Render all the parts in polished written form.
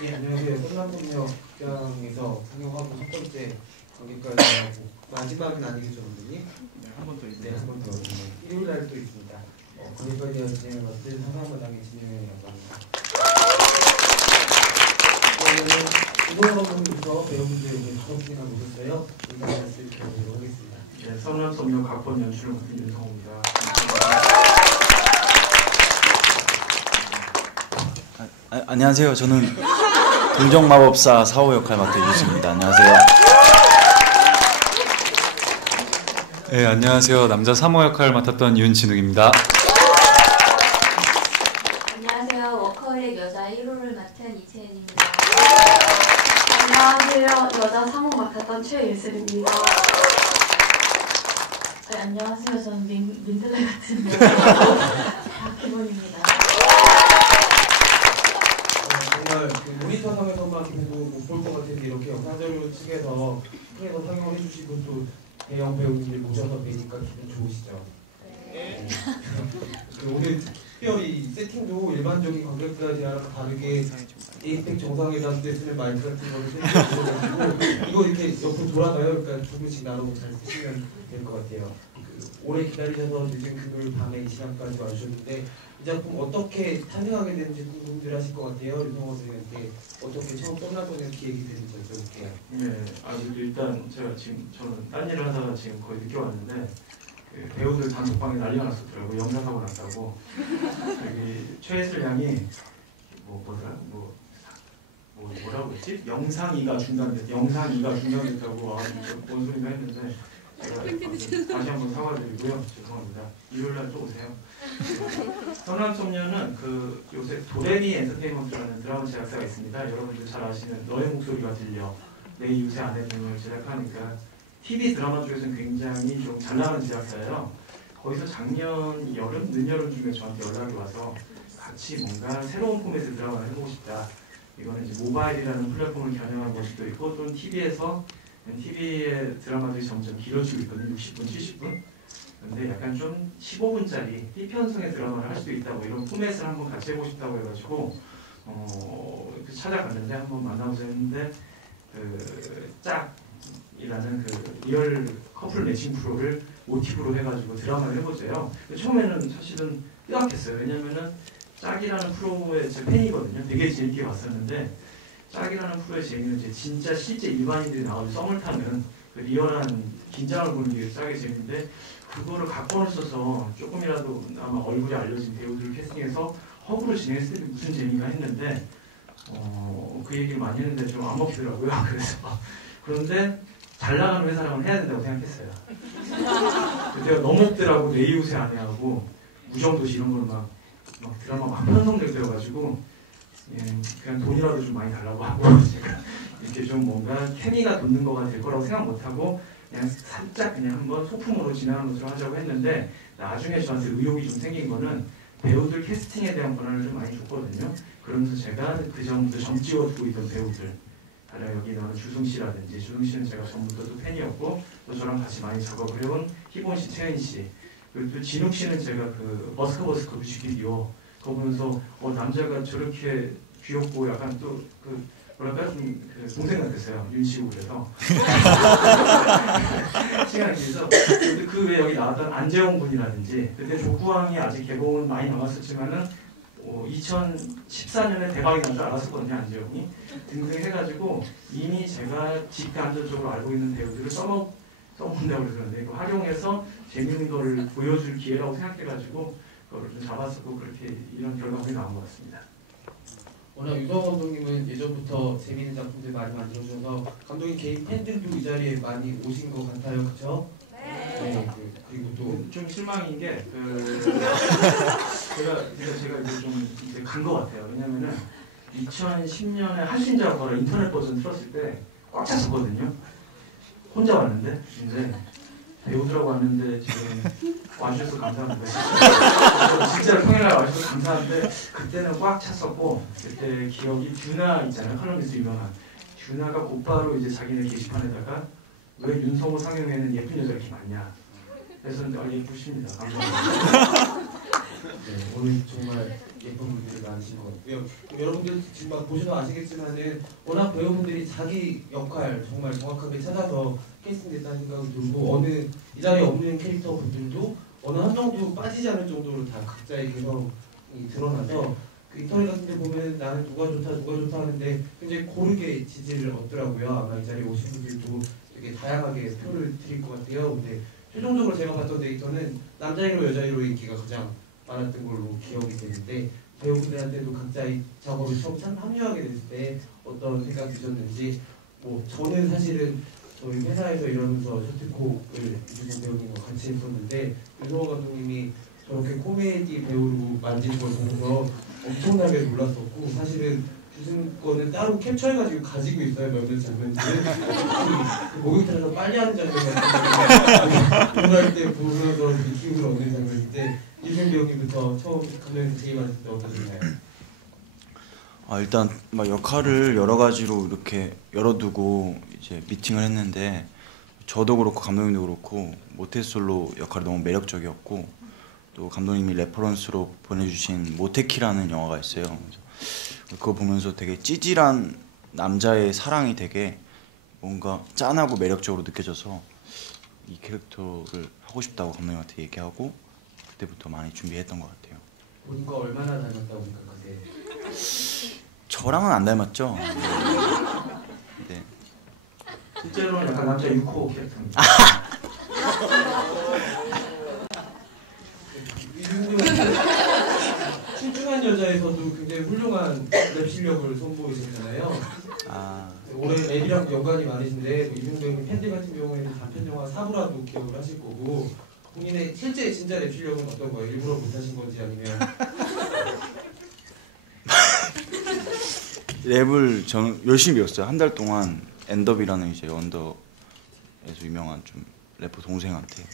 네, 안녕하세요. 썸남동역장에서 상영하고 첫 번째 관객까지 하고 마지막은 아니겠죠, 선생님? 네, 한 번 더 있습니다. 네, 한 번 더. 일요일 날 또 있습니다. 관객까지 진행을 맡은 사사마당의 진행이라고 합니다. 그러면은 이번 방송부터 배우분들 작업진을 모셨어요. 인사 말씀 드리도록 하겠습니다. 네, 썸남동역 각본 연출을 맡은 윤성호입니다. 안녕하세요. 저는 동정마법사 4호 역할 맡은 유수입니다. 안녕하세요. 네, 안녕하세요. 남자 3호 역할 맡았던 윤진욱입니다. 안녕하세요. 워커홀릭 여자 1호를 맡은 이채은입니다. 안녕하세요. 여자 3호 맡았던 최예슬입니다. 네, 안녕하세요. 저는 민트달 같은 여자 박기본입니다. 정말 그 모니터상에서만 계속 못 볼 것 같은데 이렇게 영상자료 측에서 통해서 상영을 해주시고 또 대형 배우님들 모셔서 뵈니까 기분 좋으시죠? 네. 오늘 특별히 세팅도 일반적인 관객들 대화랑 다르게 에이펙 정상회담 때 쓰는 마이크 같은 거를 세팅해가지고 이거 이렇게 옆으로 돌아가요. 그러니까 조금씩 나누고 잘 쓰시면 될 것 같아요. 오래 기다리셔서 늦은 금요일 밤에 이 시간까지 와주셨는데 이 작품 어떻게 탄생하게 되는지 궁금들 하실 것 같아요. 윤성호 선생님한테 어떻게 처음 썸남동역 기획이 되는지 여쭤볼게요. 네, 일단 제가 지금 저는 딴 일을 하다가 지금 거의 늦게 왔는데 그 배우들 단톡방에 난리가 났었더라고요. 영상사고 났다고. 여기 최예슬 양이 뭐라고 했지? 영상이가 중단됐다고 뭔 소리가 했는데 제가 다시 한번 사과드리고요. 죄송합니다. 일요일날 또 오세요. 썸남소녀는 그 요새 도레미 엔터테인먼트라는 드라마 제작사가 있습니다. 여러분들 잘 아시는 너의 목소리가 들려, 내 이웃의 아내 등을 제작하니까 TV 드라마 중에서는 굉장히 좀 잘 나가는 제작사예요. 거기서 작년 여름, 늦여름쯤에 저한테 연락이 와서 같이 뭔가 새로운 포맷의 드라마를 해보고 싶다. 이거는 이제 모바일이라는 플랫폼을 겨냥한 것일 수도 있고 또는 TV의 드라마들이 점점 길어지고 있거든요. 60분, 70분. 근데 약간 좀 15분짜리 삐편성의 드라마를 할 수도 있다고 이런 포맷을 한번 같이 해보고 싶다고 해가지고 찾아갔는데 한번 만나보자 했는데 그 짝이라는 그 리얼 커플 매칭 프로를 모티브로 해가지고 드라마를 해보세요. 처음에는 사실은 뜨악했어요. 왜냐면은 짝이라는 프로의 제 팬이거든요. 되게 재밌게 봤었는데 짝이라는 프로의 재미는 이제 진짜 실제 일반인들이 나와서 썸을 타는 그 리얼한 긴장을 보는 게 짝의 재미인데 그거를 각본을 써서 조금이라도 아마 얼굴이 알려진 배우들을 캐스팅해서 허구로 진행했을 때 무슨 재미가 했는데 그 얘기를 많이 했는데 좀 안 먹히더라고요. 그런데 잘 나가는 회사라면 해야 된다고 생각했어요. 내가 너목들하고 내 이웃의 아내하고 무정도시 이런 거를 막 드라마 막 편성되어가지고 그냥 돈이라도 좀 많이 달라고 하고 제가 이렇게 좀 뭔가 케미가 돋는 거가 될 거라고 생각 못하고 그냥 살짝 그냥 한번 소품으로 진행하는 것으로 하자고 했는데 나중에 저한테 의욕이 좀 생긴 거는 배우들 캐스팅에 대한 권한을 좀 많이 줬거든요. 그러면서 제가 그 전부터 점 찍어두고 있던 배우들 여기 나오는 주승 씨라든지 주승 씨는 제가 전부터 또 팬이었고 또 저랑 같이 많이 작업을 해온 희본 씨, 채은 씨 그리고 또 진욱 씨는 제가 그 버스커 뮤직비디오 그거 보면서 남자가 저렇게 귀엽고 약간 또 그 뭐랄까 좀 그 동생 같았어요. 윤씨고 그래서 시간이 있어서 그 외에 여기 나왔던 안재홍 군이라든지 그때 족구왕이 아직 개봉은 많이 남았었지만은 2014년에 대박이 난 줄 알았었거든요. 안재홍이 등등 해가지고 이미 제가 직간접적으로 알고 있는 배우들을 써본다고 그러는데 그 활용해서 재밌는 거를 보여줄 기회라고 생각해가지고 그거를 좀 잡았었고 그렇게 이런 결과물이 나온 것 같습니다. 워낙 유성호 감독님은 예전부터 재미있는 작품들 많이 만들어주셔서 감독님 개인 팬들도 이 자리에 많이 오신 것 같아요. 그렇죠? 네. 그리고 또 좀 실망인 게 제가 이제 좀 이제 간 것 같아요. 왜냐면은 2010년에 할신자 거를 인터넷 버전 틀었을 때 꽉 찼었거든요. 혼자 왔는데 이제 배우들하고 왔는데 지금 와주셔서 감사합니다. 진짜로 평일날 와주셔서 감사한데 그때는 꽉 찼었고 그때 기억이 듀나 있잖아요. 칼럼니스트 유명한 듀나가 곧바로 이제 자기네 게시판에다가 왜 윤성호 상영회에는 예쁜 여자 이렇게 많냐. 그래서 예쁘십니다. 감사합니다. 네, 오늘 정말 예쁜 분들이 많으신 것 같고요. 여러분들 지금 막 보셔도 아시겠지만은 워낙 배우분들이 자기 역할 정말 정확하게 찾아서 캐스팅됐다는 생각이 들고 어느 이 자리에 없는 캐릭터 분들도 어느 한 명도 빠지지 않을 정도로 다 각자의 개성이 드러나서 그 인터넷 같은 데 보면 나는 누가 좋다 하는데 굉장히 고르게 지지를 얻더라고요. 아마 이 자리에 오신 분들도 되게 다양하게 표를 드릴 것 같아요. 근데 최종적으로 제가 봤던 데이터는 남자 1호, 여자 1호 인기가 가장 많았던 걸로 기억이 되는데 배우분들한테도 각자의 작업을 처음 합류하게 됐을 때 어떤 생각이 드셨는지 뭐 저는 사실은 저희 회사에서 이러면서 셔틀콕을 이준석 배우님과 같이 했었는데 윤성호 감독님이 저렇게 코미디 배우로 만지는 걸 보면서 엄청나게 놀랐었고 사실은 무슨 거는 따로 캡처해가지고 가지고 있어요. 몇몇 장면들은 그 목욕탕에서 빨리 하는 장면 같은 그럴 때 보면서 기분을 얻는 장면인데 이준 배우님부터 처음 감독님한테 제의받았을 때 어떠셨나요? 일단 막 역할을 여러 가지로 이렇게 열어두고 이제 미팅을 했는데 저도 그렇고 감독님도 그렇고 모태솔로 역할이 너무 매력적이었고 또 감독님이 레퍼런스로 보내주신 모태키라는 영화가 있어요. 그래서 그거 보면서 되게 찌질한 남자의 사랑이 되게 뭔가 짠하고 매력적으로 느껴져서 이 캐릭터를 하고 싶다고 감독님한테 얘기하고 그때부터 많이 준비했던 것 같아요. 본인과 얼마나 닮았다고 생각하세요? 저랑은 안 닮았죠? 네. 실제로는 약간 남자 6호 캐릭터입니다. 신중한 여자에서도 굉장히 훌륭한 랩 실력을 선보이셨잖아요. 올해 랩이랑 연관이 많으신데 이준 배우님 팬들 같은 경우에는 단편 영화 사부라도 기억을 하실 거고 본인의 실제 진짜 랩 실력은 어떤 거예요? 일부러 못하신 건지 아니면? 랩을 저는 열심히 배웠어요. 한 달 동안 엔더비라는 이제 언더에서 유명한 좀 래퍼 동생한테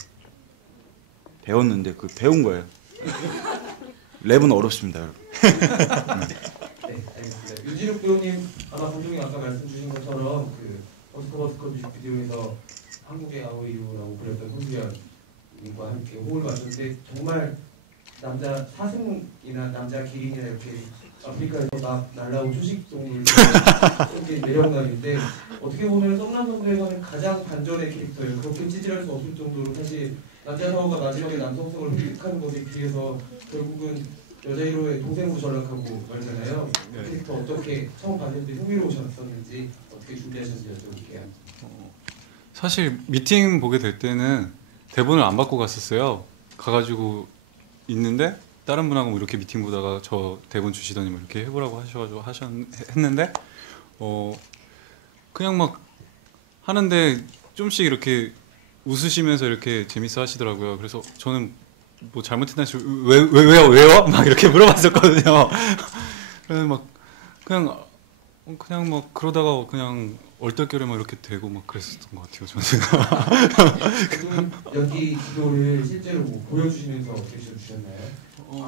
배웠는데 그 배운 거예요. 랩은 어렵습니다, 여러분. 네, 알겠습니다. 유진욱 배우님 아마 감독님 아까 말씀 주신 것처럼 그 버스커 뮤직비디오에서 한국의 아오이유라고 불렸던 손수연님과 함께 호흡을 맞췄는데 정말 남자 사슴이나 남자 기린이나 이렇게 아프리카에서 막 날라온 초식동물 이렇게 매력남인데 어떻게 보면 썸남 선수에서는 가장 반전의 캐릭터예요. 그렇게 찌질할 수 없을 정도로 사실 남자 사호가 마지막에 남성성을 획득하는 것에 비해서 결국은 여자 1호의 동생으로 전락하고 말잖아요. 그 캐릭터 어떻게 처음 봤을 때 흥미로우셨었는지 어떻게 준비하셨는지 여쭤볼게요. 사실 미팅 보게 될 때는 대본을 안 받고 갔었어요. 가가지고 있는데 다른 분하고 뭐 이렇게 미팅 보다가 저 대본 주시더니 뭐 이렇게 해보라고 하셔가지고 했는데 그냥 막 하는데 좀씩 이렇게 웃으시면서 이렇게 재밌어 하시더라고요. 그래서 저는 뭐 잘못했나 싶어 왜요? 막 이렇게 물어봤었거든요. 그래서 막 그냥 막 그러다가 그냥 얼떨결에 막 이렇게 되고 막 그랬었던 것 같아요. 저는. 연기 기도를 실제로 뭐 보여주시면서 어떻게 주셨나요? 여기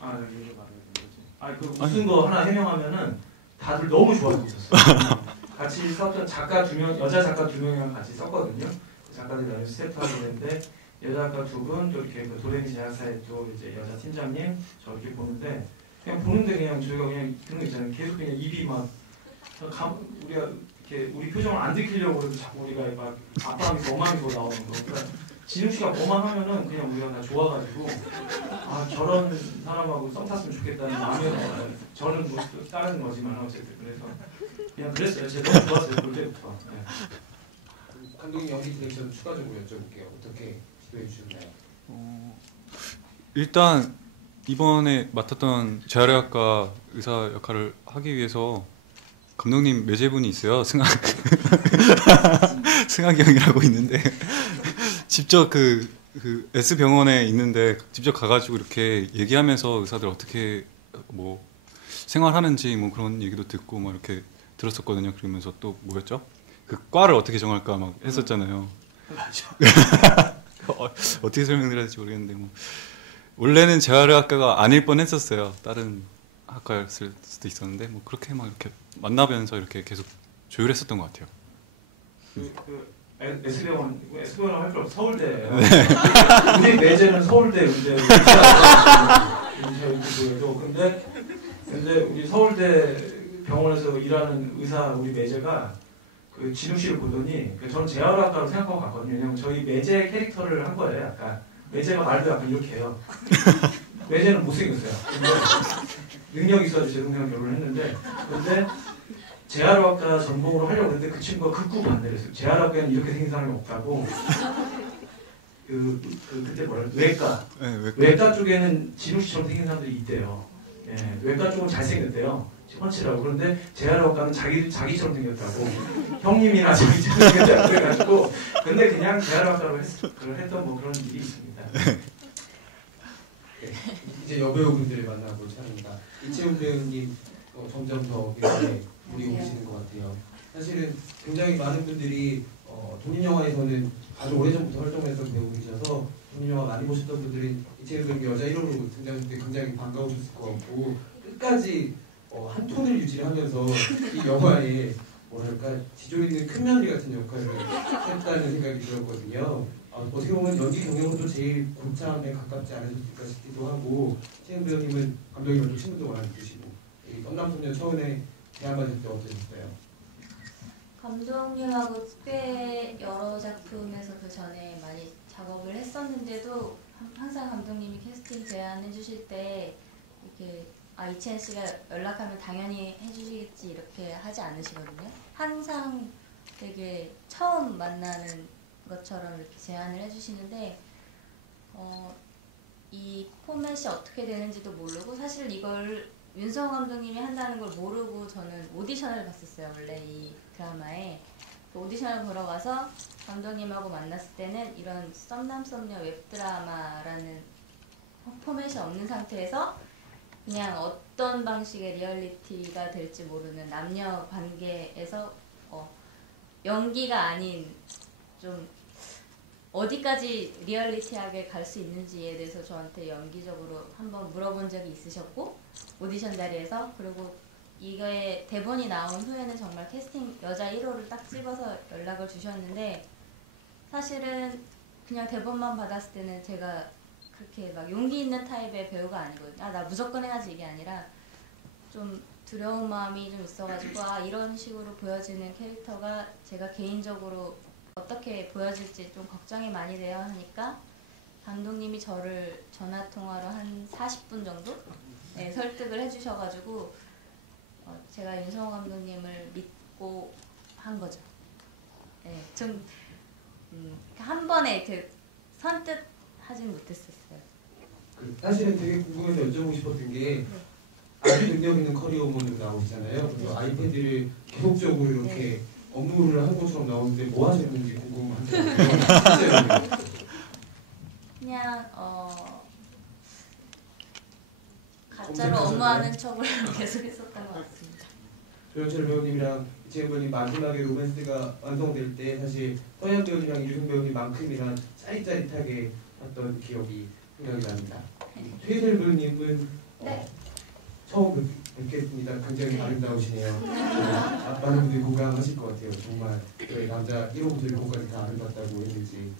말해야 되는 거지. 그 웃은 거 하나 해명하면은 다들 너무 좋아하고 있었어요. 같이 썼던 작가 2명, 여자 작가 2명이랑 같이 썼거든요. 그 작가들이 나중에 스태프하고 있는데 여자 작가 2분, 또 이렇게 그 도레미 제작사의 또 이제 여자 팀장님 저렇게 보는데 그냥 보는데 그냥 저희가 그냥 그런 거 있잖아요. 계속 그냥 입이 막 우리가 이렇게 우리 표정을 안 들키려고 해서 자꾸 우리가 막 아빠함이 범함이 더 나오는 거. 그러니까 진욱 씨가 범함하면은 그냥 우리가 다 좋아가지고 저런 사람하고 썸 탔으면 좋겠다는 마음이 나와요. 저는 뭐 다른 거지만 어쨌든 그래서 그냥 그랬어요. 제가 너무 좋았어요. 볼 때부터. 네. 감독님 연기 디렉션 추가적으로 여쭤볼게요. 어떻게 기도해 주셨나요? 일단 이번에 맡았던 재활의학과 의사 역할을 하기 위해서 감독님 매제분이 있어요. 승학이 형이라고 있는데 직접 그 S병원에 있는데 직접 가가지고 이렇게 얘기하면서 의사들 어떻게 뭐 생활하는지 뭐 그런 얘기도 듣고 막 이렇게 들었었거든요. 그러면서 또 뭐였죠? 그 과를 어떻게 정할까 막 했었잖아요. 어떻게 설명드려야 될지 모르겠는데 뭐 원래는 재활의학과가 아닐 뻔했었어요. 다른 학과였을 수도 있었는데 뭐 그렇게 막 이렇게 만나면서 이렇게 계속 조율했었던 것 같아요. S병원 할 필요 없어. 서울대예요. 우리 매제는 서울대 의대. 저희 기부에도. 근데 우리 서울대 병원에서 일하는 의사 우리 매제가 그 진우 씨를 보더니 저는 재활학과로 생각하고 갔거든요. 왜냐면 저희 매제 캐릭터를 한 거예요. 약간 매제가 말도 약간 이렇게 해요. 매제는 못생겼어요. 근데 능력이 있어서 제 동생과 결혼을 했는데 근데 재활학과 전공으로 하려고 했는데 그 친구가 극구 반대를 했어요. 재활학과에는 이렇게 생긴 사람이 없다고. 그때 뭐라 외과. 네, 외과 쪽에는 진우 씨처럼 생긴 사람들이 있대요. 예, 외과 쪽은 잘생겼대요. 펀치라고. 그런데 재활학과는 자기처럼 생겼다고. 형님이나 자기처럼 생겼다고 그래가지고. 근데 그냥 재활학과로 했던 뭐 그런 일이 있습니다. 네, 이제 여배우분들을 만나볼까 합니다. 이채훈 배우님 점점 더 이렇게 물이 오시는 것 같아요. 사실은 굉장히 많은 분들이 독립영화에서는 아주 오래전부터 활동했던 배우이셔서 독립영화 많이 보셨던 분들은 이채훈 배우 여자 1호로 등장했을 때 굉장히 반가우셨을 것 같고 끝까지 한 톤을 유지하면서 이 영화에 뭐랄까 지조 있는 큰 며느리 같은 역할을 했다는 생각이 들었거든요. 어떻게 보면 연기 경력으로도 제일 고참에 가깝지 않으셨을까 싶기도 하고 최은 배우님은 감독님한테 친분도 많이 두시고 이 썸남소녀 처음에 대화받을 때 어떠셨어요? 감독님하고 꽤 여러 작품에서 그 전에 많이 작업을 했었는데도 항상 감독님이 캐스팅 제안해 주실 때 이렇게 이채은 씨가 연락하면 당연히 해주시겠지 이렇게 하지 않으시거든요. 항상 되게 처음 만나는 것처럼 이렇게 제안을 해주시는데 이 포맷이 어떻게 되는지도 모르고 사실 이걸 윤성호 감독님이 한다는 걸 모르고 저는 오디션을 봤었어요. 원래 이 드라마에 오디션을 보러 가서 감독님하고 만났을 때는 이런 썸남 썸녀 웹드라마라는 포맷이 없는 상태에서 그냥 어떤 방식의 리얼리티가 될지 모르는 남녀 관계에서 연기가 아닌 좀 어디까지 리얼리티하게 갈 수 있는지에 대해서 저한테 연기적으로 한번 물어본 적이 있으셨고 오디션 자리에서 그리고 이거의 대본이 나온 후에는 정말 캐스팅 여자 1호를 딱 집어서 연락을 주셨는데 사실은 그냥 대본만 받았을 때는 제가 그렇게 막 용기 있는 타입의 배우가 아니거든요. 나 무조건 해야지 이게 아니라 좀 두려운 마음이 좀 있어가지고 이런 식으로 보여지는 캐릭터가 제가 개인적으로 어떻게 보여질지 좀 걱정이 많이 돼요 하니까 감독님이 저를 전화통화로 한 40분 정도 설득을 해주셔가지고 제가 윤성호 감독님을 믿고 한 거죠. 좀 한 번에 선뜻하진 못했었어요. 사실은 되게 궁금해서 여쭤보고 싶었던 게 아주 능력 있는 커리어우먼으로 나오시잖아요. 그리고 아이패드를 계속적으로 이렇게 업무를 한 것처럼 나오는데 뭐 하시는지 궁금하더라고요. 그냥 가짜로 업무하는 척을 계속 했었던 것 같습니다. 조현철 배우님이랑 이채은 배우님 마지막에 로맨스가 완성될 때 사실 서현 배우님이랑 이주승 배우님만큼이나 짜릿짜릿하게 봤던 기억이 생각이 납니다. 최희슬 배우님은 처음 뵙겠습니다. 굉장히 아름다우시네요. 많은 분들이 공감하실 것 같아요. 정말 저희 남자 1호부터 6호까지 다 아름답다고 했는지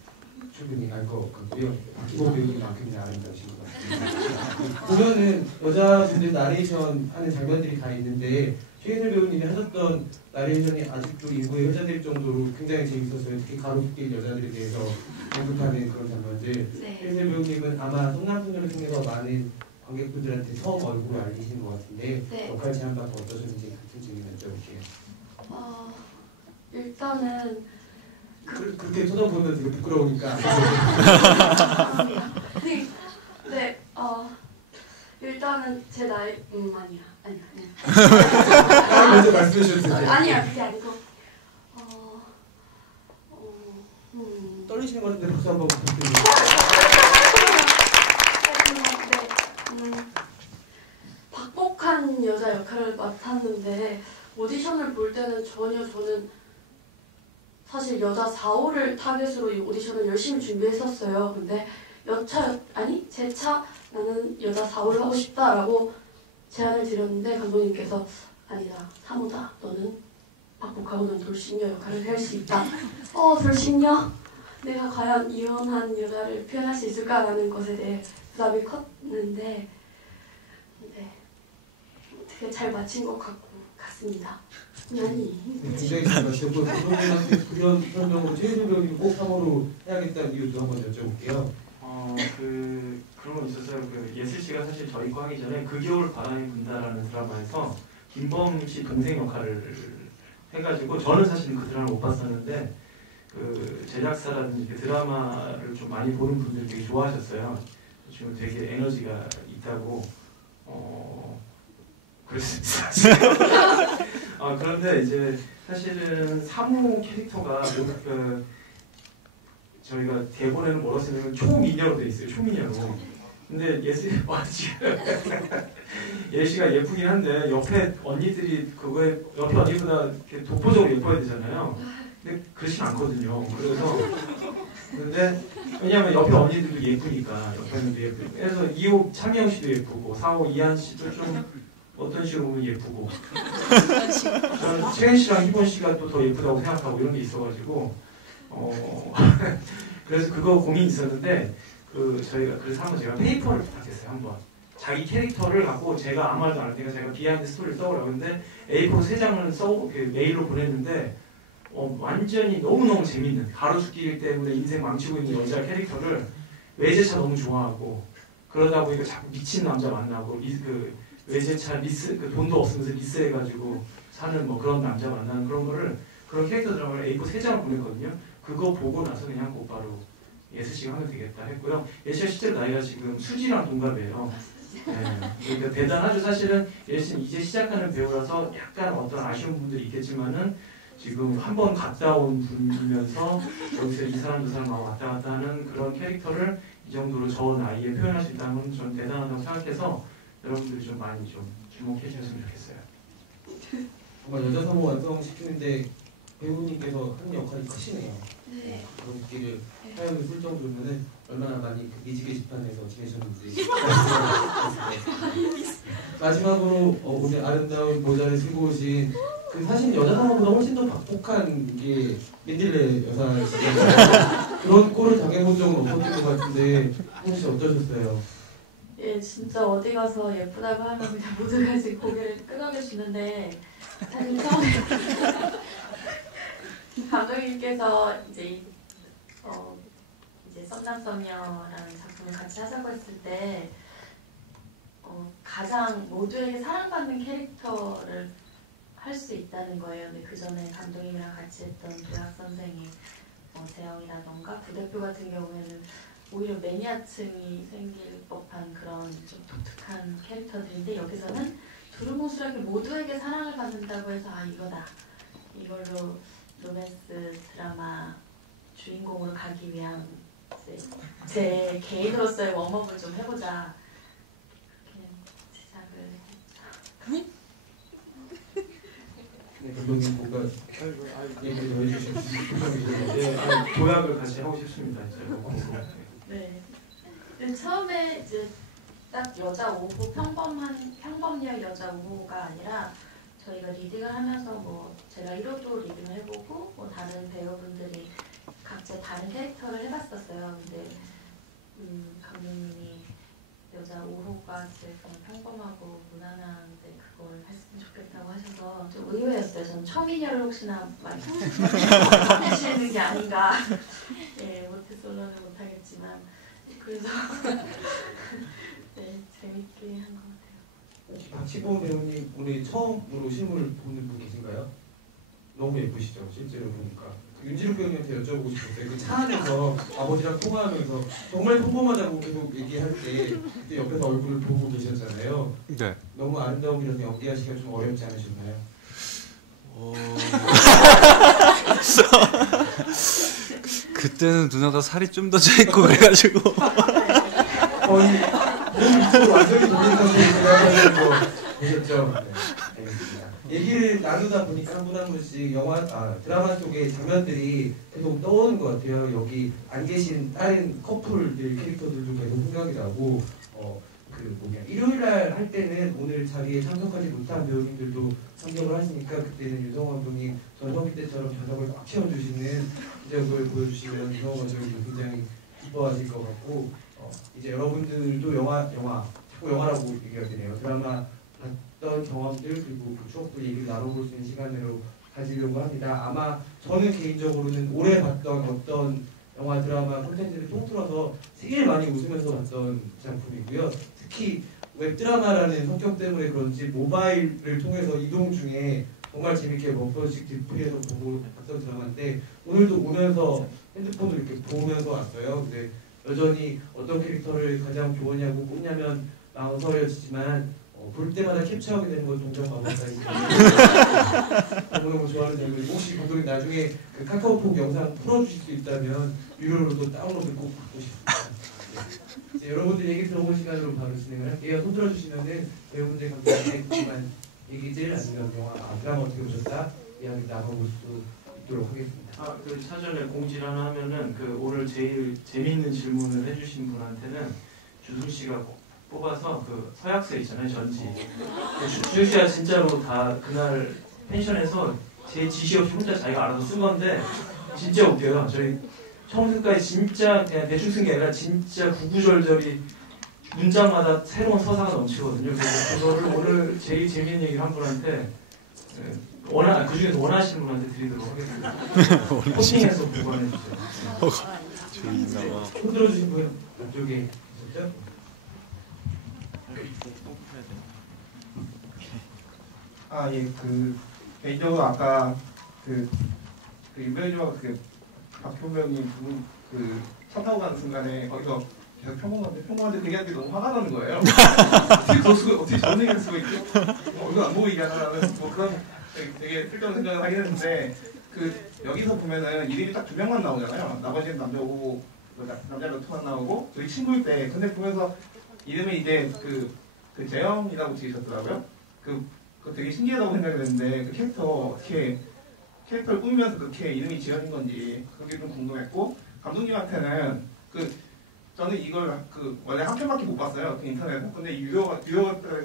충분히 알 것 같고요. 박기복 배우님만큼이나 아름다우신 것 같습니다. 보면은 여자분들 나레이션 하는 장면들이 다 있는데 최희슬 배우님이 하셨던 나레이션이 아직도 인구에 회자될 정도로 굉장히 재밌었어요. 특히 가로수길 여자들에 대해서 언급하는 그런 장면들. 최희슬 배우님은 아마 썸남소녀를 통해서 많은 관객분들한테 처음 얼굴을 알리시는 것 같은데 역할 제안받고 어떠셨는지 같은 질문 여쭤볼게요. 일단은 그렇게 쳐다보면 되게 부끄러우니까. 일단은 제 나이 아니야. 먼저 말씀해 주세요. 아니야 그게 아니고 떨리시는 것 같은데 박수 한번 부탁드립니다. 박복한 여자 역할을 맡았는데 오디션을 볼 때는 전혀 저는 사실 여자 4호를 타겟으로 이 오디션을 열심히 준비했었어요. 근데 제 차 나는 여자 4호를 하고 싶다라고 제안을 드렸는데 감독님께서 아니다 3호다 너는 박복하고 넌 돌싱녀 역할을 할 수 있다. 돌싱녀? 내가 과연 이혼한 여자를 표현할 수 있을까라는 것에 대해 부담이 컸는데 네, 되게 잘 마친 것 같습니다. 아니. 네, 굉장히 잘 마셨고 감독님한테 그런 설명으로 최혜준 배우님 꼭 3호로 해야겠다는 이유도 한번 여쭤볼게요. 그런 건 있었어요. 그 예슬 씨가 사실 저희 거 하기 전에 그 겨울 바람이 분다라는 드라마에서 김범 씨 동생 역할을 해가지고 저는 사실 그 드라마를 못 봤었는데 그 제작사라든지 그 드라마를 좀 많이 보는 분들이 되게 좋아하셨어요. 지금 되게 에너지가 있다고 그랬습니다. 그런데 이제 사실은 사무 캐릭터가 저희가 대본에는 뭐라고 쓰냐면 초미녀로 돼 있어요. 초미녀로. 근데 예시가 예쁘긴 한데 옆에 언니들이 그거에 옆에 언니보다 이렇게 독보적으로 예뻐야 되잖아요. 근데 그렇진 않거든요. 근데 왜냐면 옆에 언니들도 예쁘니까 옆에 언니도 예쁘고 그래서 2호 차미영 씨도 예쁘고 4호 이한 씨도 좀 어떤 식으로 보면 예쁘고 저는 채은 씨랑 희본 씨가 또 더 예쁘다고 생각하고 이런 게 있어가지고 그래서 그거 고민이 있었는데 저희가 그래서 한번 제가 페이퍼를 부탁했어요. 한번 자기 캐릭터를 갖고 제가 아무 말도 안 할 테니까 제가 비하인드 스토리를 써오라고 했는데 A4 3장을 메일로 보냈는데 완전히 너무너무 재밌는 가로수길 때문에 인생 망치고 있는 여자 캐릭터를 외제차 너무 좋아하고 그러다 보니까 자꾸 미친 남자 만나고 외제차 리스 돈도 없으면서 리스해가지고 사는 뭐 그런 남자 만나는 그런 캐릭터 드라마를 A4 3장을 보냈거든요. 그거 보고 나서 그냥 곧바로 예슬 씨가 하면 되겠다 했고요. 예슬 씨가 실제로 나이가 지금 수지랑 동갑이에요. 네, 그러니까 대단하죠. 사실은 예슬 씨는 이제 시작하는 배우라서 약간 어떤 아쉬운 분들이 있겠지만은 지금 한 번 갔다 온 분이면서 여기서 이 사람 저 사람하고 왔다 갔다 하는 그런 캐릭터를 이 정도로 저 나이에 표현할 수 있다는 건 전 대단하다고 생각해서 여러분들이 좀 많이 좀 주목해 주셨으면 좋겠어요. 정말 여자 사모 완성시키는데 배우님께서 하는 역할이 크시네요. 네. 그런 기를 사연을 쓸 정도면은 얼마나 많이 그 미지개 집단에서 지내셨는지. 마지막으로 오늘 아름다운 모자를 쓰고 오신 사실 여자 사모보다 훨씬 더 박복한 게 맨딜레 여사시잖아요. 그런 꼴을 당해본 적은 없었던 것 같은데 혹시 어떠셨어요? 예, 진짜 어디 가서 예쁘다고 하면 그냥 모두가 이제 고개를 끄덕여주는데 사실 처음에 감독님께서 이제 썸남썸녀라는 작품을 같이 하자고 했을 때 가장 모두에게 사랑받는 캐릭터를 할 수 있다는 거예요. 근데 그 전에 감독님이랑 같이 했던 도약 선생의 재영이라던가 부대표 같은 경우에는 오히려 매니아층이 생길 법한 그런 좀 독특한 캐릭터들인데 여기서는 두루뭉술하게 모두에게 사랑을 받는다고 해서 이거다. 이걸로 로맨스 드라마 주인공으로 가기 위한 제 개인으로서의 웜업을 좀 해보자. 그렇게 시작을 했죠. 네, 감독님 뭔가 얘기를 해주셨습니다. 네, 도약을 같이 하고 싶습니다. 네. 처음에 이제 딱 여자 5호 평범녀 여자 5호가 아니라 저희가 리딩을 하면서 뭐 제가 1호도 리딩을 해보고 뭐 다른 배우분들이 각자 다른 캐릭터를 해봤었어요. 근데 감독님이 여자 5호가 제일 평범하고 무난한데 그걸 했으면 좋겠다고 하셔서 좀 의외였어요. 저는 처미녀를 혹시나 많이 하시는 게 아닌가. 예, 모태솔로는 못하겠지만 그래서 네, 재밌게 한 것 같아요. 박시보 배우님 오늘 처음으로 실물 보는 분 계신가요? 너무 예쁘시죠? 실제로 보니까. 윤지룩 배우님한테 여쭤보고 싶었어요. 그 차 안에서 아버지랑 통화하면서 정말 평범하다고 계속 얘기할 때 그때 옆에서 얼굴을 보고 계셨잖아요. 네. 너무 아름다움이라서 연기하시기가 좀 어렵지 않으셨나요? 그때는 누나가 살이 좀 더 쪄 있고 그래가지고 거의 완전히 독일 선생님이라는 거 보셨죠? 네, 알겠습니다. 얘기를 나누다 보니까 한 분 한 분씩 드라마 속의 장면들이 계속 떠오르는 것 같아요. 여기 안 계신 다른 커플들 캐릭터들도 계속 생각이 나고 일요일날 할 때는 오늘 자리에 참석하지 못한 배우님들도 참석을 하시니까 그때는 유성원 감독님 전성기 때처럼 좌석을 꽉 채워주시는 기적을 보여주시면 유성원 감독님 굉장히 기뻐하실 것 같고 이제 여러분들도 영화 자꾸 영화라고 얘기가 되네요. 드라마 봤던 경험들 그리고 그 추억들 얘기를 나눠볼 수 있는 시간으로 가지려고 합니다. 아마 저는 개인적으로는 올해 봤던 어떤 영화, 드라마, 콘텐츠를 통틀어서 제일 많이 웃으면서 봤던 작품이고요. 특히 웹드라마라는 성격 때문에 그런지 모바일을 통해서 이동 중에 정말 재밌게 몇 번씩 뒤풀이해서 보고 봤던 드라마인데 오늘도 오면서 핸드폰을 이렇게 보면서 왔어요. 근데 여전히 어떤 캐릭터를 가장 좋아하냐고 꼽냐면 망설여지지만 볼 때마다 캡처하게 되는 건 동정마법사입니다. 너무너무 좋아하는 내용이고 혹시 감독님 나중에 그 카카오톡 영상 풀어주실 수 있다면 유료로도 다운로드 꼭 받고 싶습니다. 네, 여러분들 얘기 들어본 시간으로 바로 진행을 할게요. 손 들어주시면은 배우분들 감독님의 궁금한 얘기들 아니면 영화 드라마 어떻게 보셨다 이야기 나눠볼 수 있도록 하겠습니다. 그 사전에 공지를 하나 하면은 그 오늘 제일 재미있는 질문을 해주신 분한테는 주승 씨가 뽑아서 그 서약서 있잖아요, 전지. 주승 씨가 진짜로 다 그날 펜션에서 제 지시 없이 혼자 자기가 알아서 쓴 건데 진짜 웃겨요. 저희 처음부터까지 진짜 그냥 대충 쓴 게 아니라 진짜 구구절절이 문장마다 새로운 서사가 넘치거든요. 그래서 그거를 오늘 제일 재미있는 얘기를 한 분한테 그 중에서 원하시는 분한테 드리도록 하겠습니다. 포팅해서 보관해주세요. 손 들어주신 분 앞쪽에 있었죠? 예, 개인적으로 아까 유배우와 박효명님 차 타고 가는 순간에 거기서 계속 평범한데 그 얘기하는데 너무 화가 나는 거예요. 어떻게 저런 얘기를 쓰고 있지? 이거 안 보고 얘기하나라는 그런 되게 쓸데없는 생각을 하긴 했는데 여기서 보면은 이름이 딱 2명만 나오잖아요. 나머지는 남자고 남자 몇 투만 나오고 저희 친구일 때 근데 보면서 이름이 이제 그 재영이라고 지으셨더라고요. 그거 되게 신기하다고 생각이 됐는데 그 캐릭터 어떻게 캐릭터를 꾸미면서 그렇게 이름이 지어진 건지 그게 좀 궁금했고 감독님한테는 저는 이걸 원래 한 편밖에 못 봤어요. 그 인터넷에서. 근데 유료가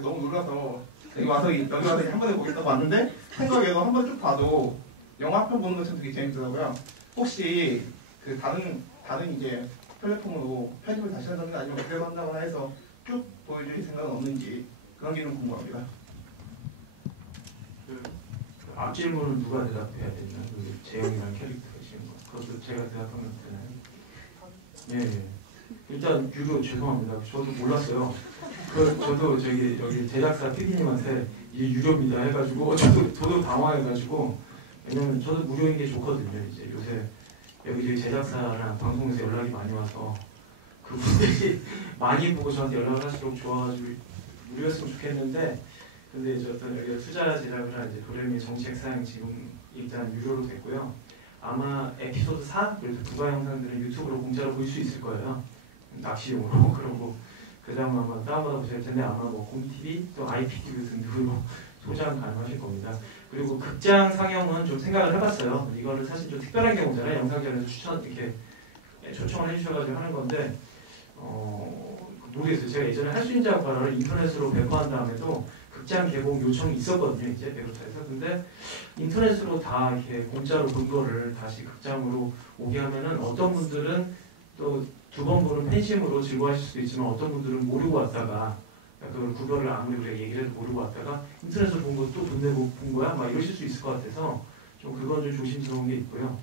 너무 놀라서 여기 와서 한 번에 보겠다고 왔는데 생각해도 한 번 쭉 봐도 영화 한 편 보는 것처럼 되게 재밌더라고요. 혹시 다른 이제 플랫폼으로 편집을 다시 한다거나 아니면 그대로 한다거나 해서 쭉 보여주실 생각은 없는지 그런 게 좀 궁금합니다. 앞 질문은 누가 대답해야 되나? 재영이라는 캐릭터가 지금 그것도 제가 대답하면 되나요? 네. 일단 유료 죄송합니다. 저도 몰랐어요. 저도 여기 제작사 PD님한테 이게 유료입니다 해가지고 저도 당황해가지고 왜냐면 저도 무료인 게 좋거든요. 이제 요새 여기 제작사랑 방송에서 연락이 많이 와서 그분들이 많이 보고 저한테 연락을 하시도록 좋아가지고 무료였으면 좋겠는데 근데 이제 어떤 여기 투자 제작이나 이제 도레미 정책사양 지금 일단 유료로 됐고요. 아마 에피소드 4 그래서 부가 영상들은 유튜브로 공짜로 볼 수 있을 거예요. 낚시용으로 그러고 그다음 아마 다운받아 보실 텐데 아마 뭐 홈TV 또 IPTV 등등으로 소장 가능하실 겁니다. 그리고 극장 상영은 좀 생각을 해봤어요. 이거는 사실 좀 특별한 경우잖아요. 영상전에서 이렇게 초청을 해주셔가지고 하는 건데 모르겠어요. 제가 예전에 할 수 있는 작업을 인터넷으로 배포한 다음에도 극장 개봉 요청이 있었거든요. 이제 배로사에서. 근데 인터넷으로 다 이렇게 공짜로 본 거를 다시 극장으로 오게 하면은 어떤 분들은 또 두 번 보는 팬심으로 즐거워하실 수도 있지만 어떤 분들은 모르고 왔다가 그걸 구별을 아무리 우리가 얘기를 해도 모르고 왔다가 인터넷에서 본 거 또 돈 내고 본 거야? 막 이러실 수 있을 것 같아서 좀 그건 좀 조심스러운 게 있고요.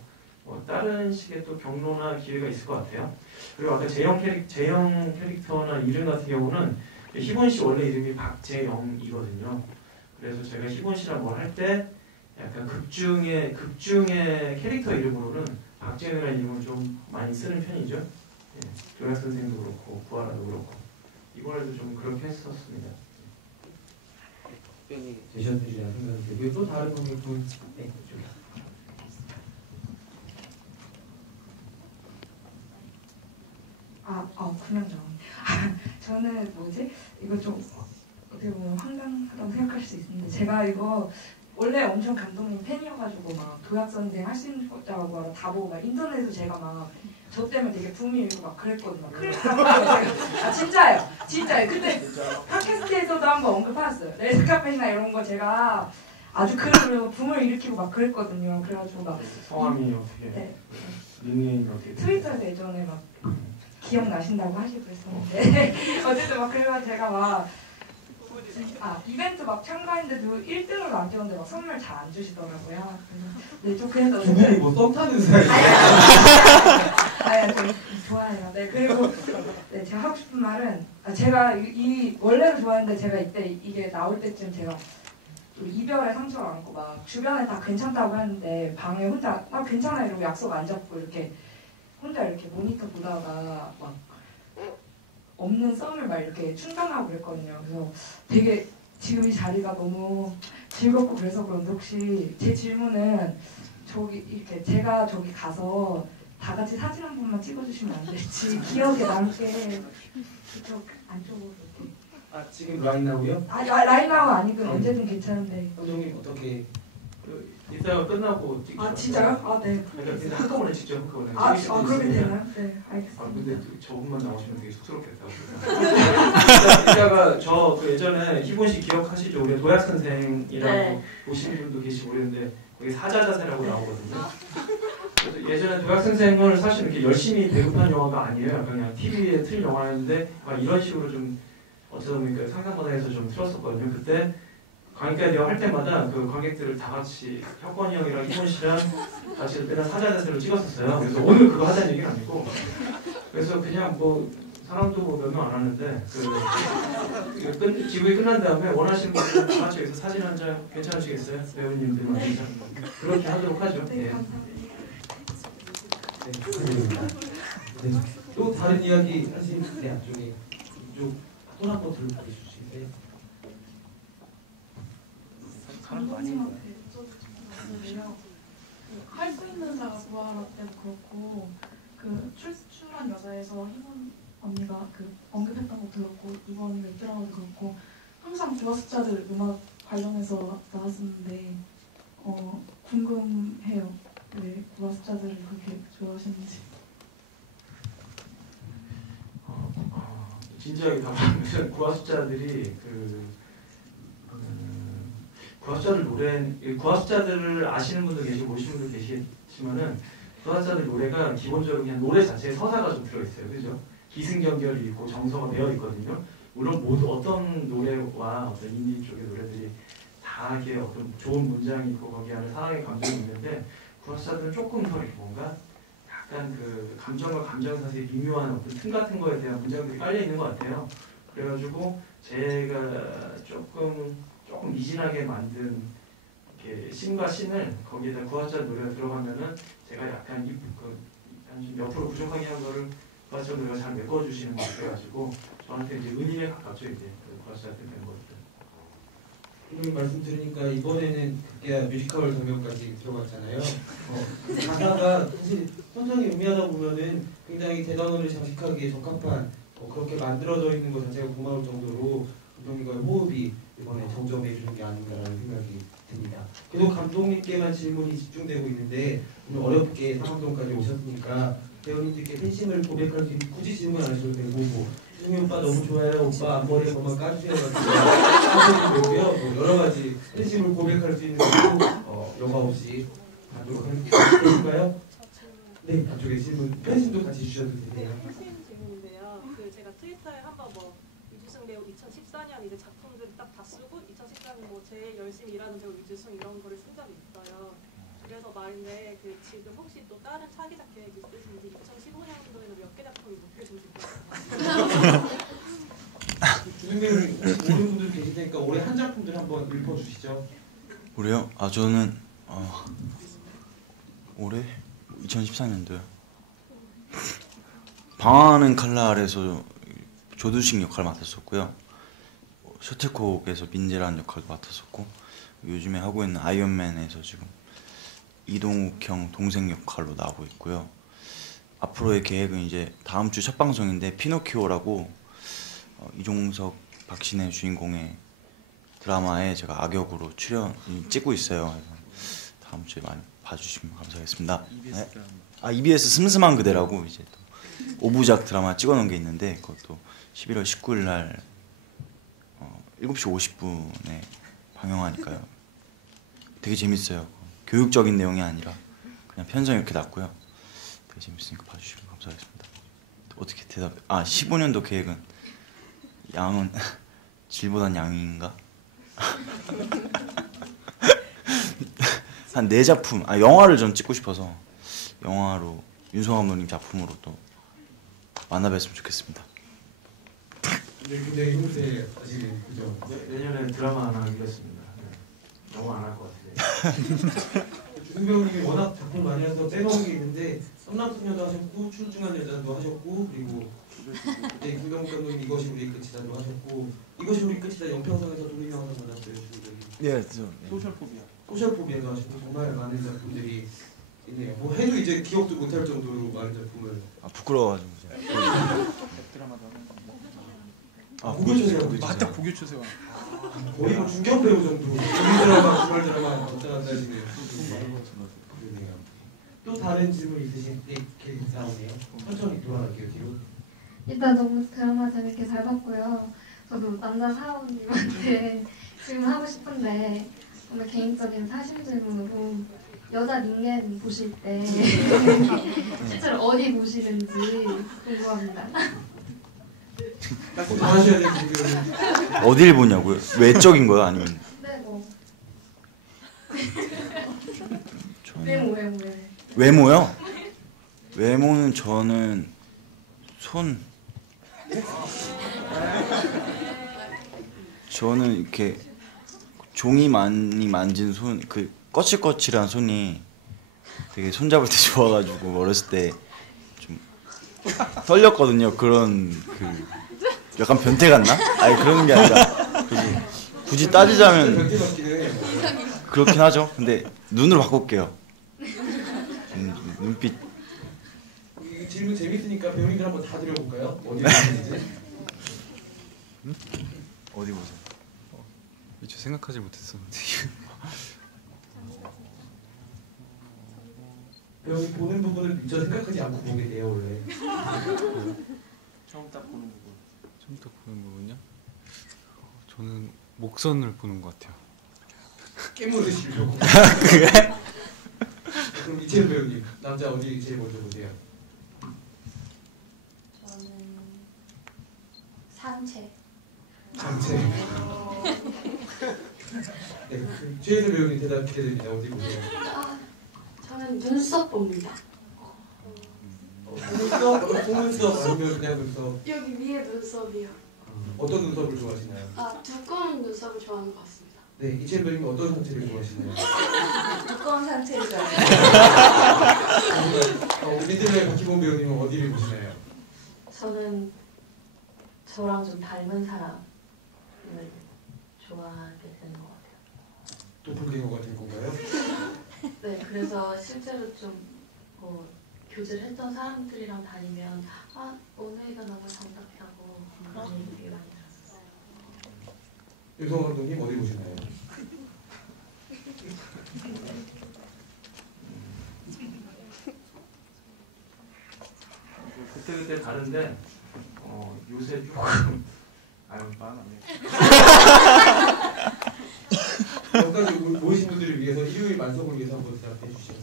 다른 식의 또 경로나 기회가 있을 것 같아요. 그리고 아까 재영 캐릭터나 이름 같은 경우는 희본 씨 원래 이름이 박재영이거든요. 그래서 제가 희본 씨랑 뭘 할 때 약간 극중의 캐릭터 이름으로는 박재영이라는 이름을 좀 많이 쓰는 편이죠. 예, 조약 선생님도 그렇고 구하라도 그렇고 이번에도 좀 그렇게 했었습니다. 되셨으리라 생각이 들고요. 또 다른 관객분 네, 이쪽에. 그냥요. 저는 이거 좀 어떻게 보면 황당하다고 생각할 수 있는데 제가 이거 원래 엄청 감독님 팬이어가지고 막 도약선생 할 수 있는 거라고 하러 다 보고 막 인터넷에서 제가 막 저 때문에 되게 붐이고 막 그랬거든요. 진짜예요. 그때 팟캐스트에서도 한번 언급하셨어요. 레드카펫이나 이런 거 제가 아주 글을 붐을 일으키고 막 그랬거든요. 그래가지고 막 성함이 어떻게? 네. 닉네임이 어떻게? 트위터에서 예전에 막 기억나신다고 하시고 그랬었는데 어쨌든 막 그래서 제가 막 이벤트 막 참가했는데도 1등으로 안 뛰었는데 막 선물 잘 안 주시더라고요. 네, 좀 그래서 두 분이 뭐 썸 타는 사이예요? 아니, 좋아해요. 네, 그리고 네, 제가 하고 싶은 말은 제가 이 원래는 좋아했는데 제가 이때 이게 나올 때쯤 제가 또 이별의 상처를 안고 막 주변에 다 괜찮다고 했는데 방에 혼자 괜찮아 이러고 약속 안 잡고 이렇게 혼자 이렇게 모니터 보다가 막 없는 썸을 막 이렇게 충당하고 그랬거든요. 그래서 되게 지금 이 자리가 너무 즐겁고 그래서 그런데 혹시 제 질문은 저기 이렇게 제가 저기 가서 다 같이 사진 한 번만 찍어주시면 안 될지 기억에 남게 그쪽 안쪽으로 이렇게 지금 라인나고요? 라인하고 아니든 언제든 괜찮은데 감독님 어떻게 이따가 끝나고 찍죠. 진짜요? 네. 그러니까 한꺼번에 찍죠. 한꺼번에. 그렇게 되나요? 네, 알겠습니다. 근데 저분만 나오시면 되게 쑥스럽겠다. 이따가 저 예전에 희본 씨 기억하시죠? 우리 도약 선생이라고 네. 보시는 분도 계시고 그랬는데 거기 사자자세라고 나오거든요. 그래서 예전에 도약 선생을 사실 이렇게 열심히 배급한 영화가 아니에요. 그냥 TV에 틀 영화였는데 이런 식으로 좀 어쩌다 보니까 상상바다에서 좀 틀었었거든요. 그때 관객대회 할 때마다 그 관객들을 다 같이 혁건이 형이랑 희본 씨랑 같이 맨날 사자자세로 찍었었어요. 그래서 오늘 그거 하자는 얘기는 아니고 그래서 그냥 뭐 사람도 뭐 몇 명 안 하는데 기부가 끝난 다음에 원하시는 분들 다 같이 여기서 사진 한 장 괜찮으시겠어요? 배우님들만 괜찮은 거 그렇게 하도록 하죠. 네, 감사합니다. 네, 축하드립니다. 네. 또 다른 이야기 하신 안쪽에 이쪽 손 한번 들고 계시겠어요? 감독님한테 여쭤보는데요. 할 수 있는 자가 구하라 때도 그렇고 그 출출한 여자에서 희원 언니가 그 언급했던 거 들었고 이번 웹드라마도 그렇고 항상 구화 숫자들 음악 관련해서 나왔었는데 궁금해요. 왜 구화 숫자들을 그렇게 좋아하시는지. 진지하게 답하면 구화 숫자들이 구화 숫자들을 아시는 분도 계시고 모르시는 분도 계시지만은 구화 숫자들 노래가 기본적으로 그냥 노래 자체에 서사가 좀 들어있어요, 그죠? 기승전결이 있고 정서가 배어 있거든요. 물론 모두 어떤 노래와 어떤 인디 쪽의 노래들이 다 이게 어떤 좋은 문장이 있고 거기 안에 사랑의 감정이 있는데 구화 숫자들은 조금 더 이렇게 뭔가 약간 그 감정과 감정 사이의 미묘한 어떤 틈 같은 거에 대한 문장들이 깔려 있는 것 같아요. 그래가지고 제가 조금 미진하게 만든 이렇게 씬과 씬을 거기에다 구화자 노래가 들어가면은 제가 약간 몇 프로 부족하게 한 거를 구화자 노래가 잘 메꿔주시는 것 같아가지고 저한테 이제 은인에 가깝죠 이제 구화자한테 되는 것들. 이런 말씀 들으니까 이번에는 그게 뮤지컬 장면까지 들어갔잖아요. 가사가 사실 천천히 음미하다 보면은 굉장히 대단원을 장식하기에 적합한 그렇게 만들어져 있는 것 자체가 고마울 정도로 감독님과의 호흡이 이번에 정점해 주는 게 아닌가라는 생각이 듭니다. 계속 감독님께만 질문이 집중되고 있는데 오늘 어렵게 상암동까지 오셨으니까 배우님들께 팬심을 고백할 수 있는 굳이 질문 안 하셔도 되고 뭐 수미 오빠 너무 좋아요 오빠 앞머리 한 번만 까주세요 하셔도 되고요. 뭐 여러 가지 팬심을 고백할 수 있는 것도 영화 없이 하도록 하겠습니다. 네, 앞쪽에 질문 팬심도 같이 주셔도 되세요. 팬심 질문인데요. 제가 트위터에 한번 이주승 배우 2014년 이제 작품들 딱 다 쓰고 2014년 제일 열심히 일하는 배우 이주승 이런 거를 쓴 적이 있어요. 그래서 말인데 지금 혹시 또 다른 차기작 계획 있으신지 2015년도에는 몇 개 작품이 목표되실까요? 주승배우님 모르는 분들 계실 테니까 올해 한 작품들 한번 읊어주시죠. 올해요? 저는 올해 2014년도요. 방황하는 칼날 아래서 조두식 역할을 맡았었고요. 셔틀콕에서 민재라는 역할도 맡았었고 요즘에 하고 있는 아이언맨에서 지금 이동욱 형 동생 역할로 나오고 있고요. 앞으로의 계획은 이제 다음 주 첫 방송인데 피노키오라고 이종석, 박신혜 주인공의 드라마에 제가 악역으로 출연 찍고 있어요. 그래서 다음 주에 많이 봐주시면 감사하겠습니다. 네. EBS 슴슴한 그대라고 이제 또 5부작 드라마 찍어놓은 게 있는데 그것도 11월 19일 날 7시 50분에 방영하니까요. 되게 재밌어요. 교육적인 내용이 아니라 그냥 편성 이렇게 났고요. 되게 재밌으니까 봐주시면 감사하겠습니다. 어떻게 대답? 15년도 계획은 양은 질보단 양인가? 한 4작품. 영화를 좀 찍고 싶어서 영화로 윤성호 감독님 작품으로 또 만나뵀으면 좋겠습니다. 네, 굉장히 힘세 아직 그죠? 내년에 드라마 하나 하기로 했습니다. 네. 영화 안 할 것 같아요. 주승 배우님이 워낙 작품 많이 해서 빼놓은 게 있는데 썸남소녀도 하셨고 출중한 여자도 하셨고 그리고 네, 김병욱 감독님 이것이 우리 끝이다도 하셨고 이것이 우리 끝이다 연평성에서 도미명을 받았어요. 예, 소셜포비아도 하셨고 정말 많은 작품들이 있네요. 뭐 해도 이제 기억도 못할 정도로 많은 작품을. 부끄러워가지고. 고교초세요. 맞다, 고교초세요. 거의 뭐 중견 배우 정도. 우리 드라마, 주말 드라마 어쩌다 하시는. 또 다른 질문 있으신 게 나오네요. 천천히 돌아갈게요 뒤로. 일단 너무 드라마 재밌게 잘 봤고요. 저도 남자 사원님한테 질문하고 싶은데 정말 개인적인 사심 질문으로 여자 닌겐 보실 때 실제로 어디 보시는지 궁금합니다. 꼭 하셔야 돼요 지금. 어딜 보냐고요? 외적인 거요? 아니면? 네, 뭐 외모. 외모요? 외모는 저는 저는 이렇게 종이 많이 만진 손, 그 거칠거칠한 손이 되게 손잡을 때 좋아가지고 어렸을 때 좀 떨렸거든요. 그런 그 약간 변태 같나? 아니 그런 게 아니라 굳이 따지자면 그렇긴 하죠. 근데 눈으로 바꿀게요. 눈빛. 이 질문 재밌으니까 배우님들 한번 다 드려볼까요? 어디 보시는지? 어디 보세요? 미처 생각하지 못했었는데. 배우님 보는 부분을 미처 생각하지 않고 보게 돼요 원래. 처음 딱 보는 부분. 처음 딱 보는 부분요? 저는 목선을 보는 것 같아요. 깨물으시려고. 그래? 그럼 이채연 배우님 남자 어디 제일 먼저 보세요? 저는 상체. 네, 최혜수 배우님 대답 기대됩니다. 어디 보세요? 저는 눈썹 봅니다. 속눈썹 아니면 그냥 눈썹? 여기 위에 눈썹이요. 어떤 눈썹을 좋아하시나요? 두꺼운 눈썹을 좋아하는 것 같습니다. 네, 이채연 배우님 어떤 상체를 좋아하시나요? 두꺼운 상체를 좋아해요. 민들레 박기범 배우님은 어디를 보시나요? 저는 저랑 좀 닮은 사람을 좋아하게 되는 것 같아요. 도플갱어가 될 건가요? 네, 그래서 실제로 좀 교제를 했던 사람들이랑 다니면 오늘이가 너무 정답하고 그런 얘기 되게 많이 들었어요. 유성호 감독님 어디 보시나요? 그때 다른데 요새 조금 뻔하네. 여기까지 모이신 분들을 위해서 일요일 만석을 위해서 한번 대답해 주시죠.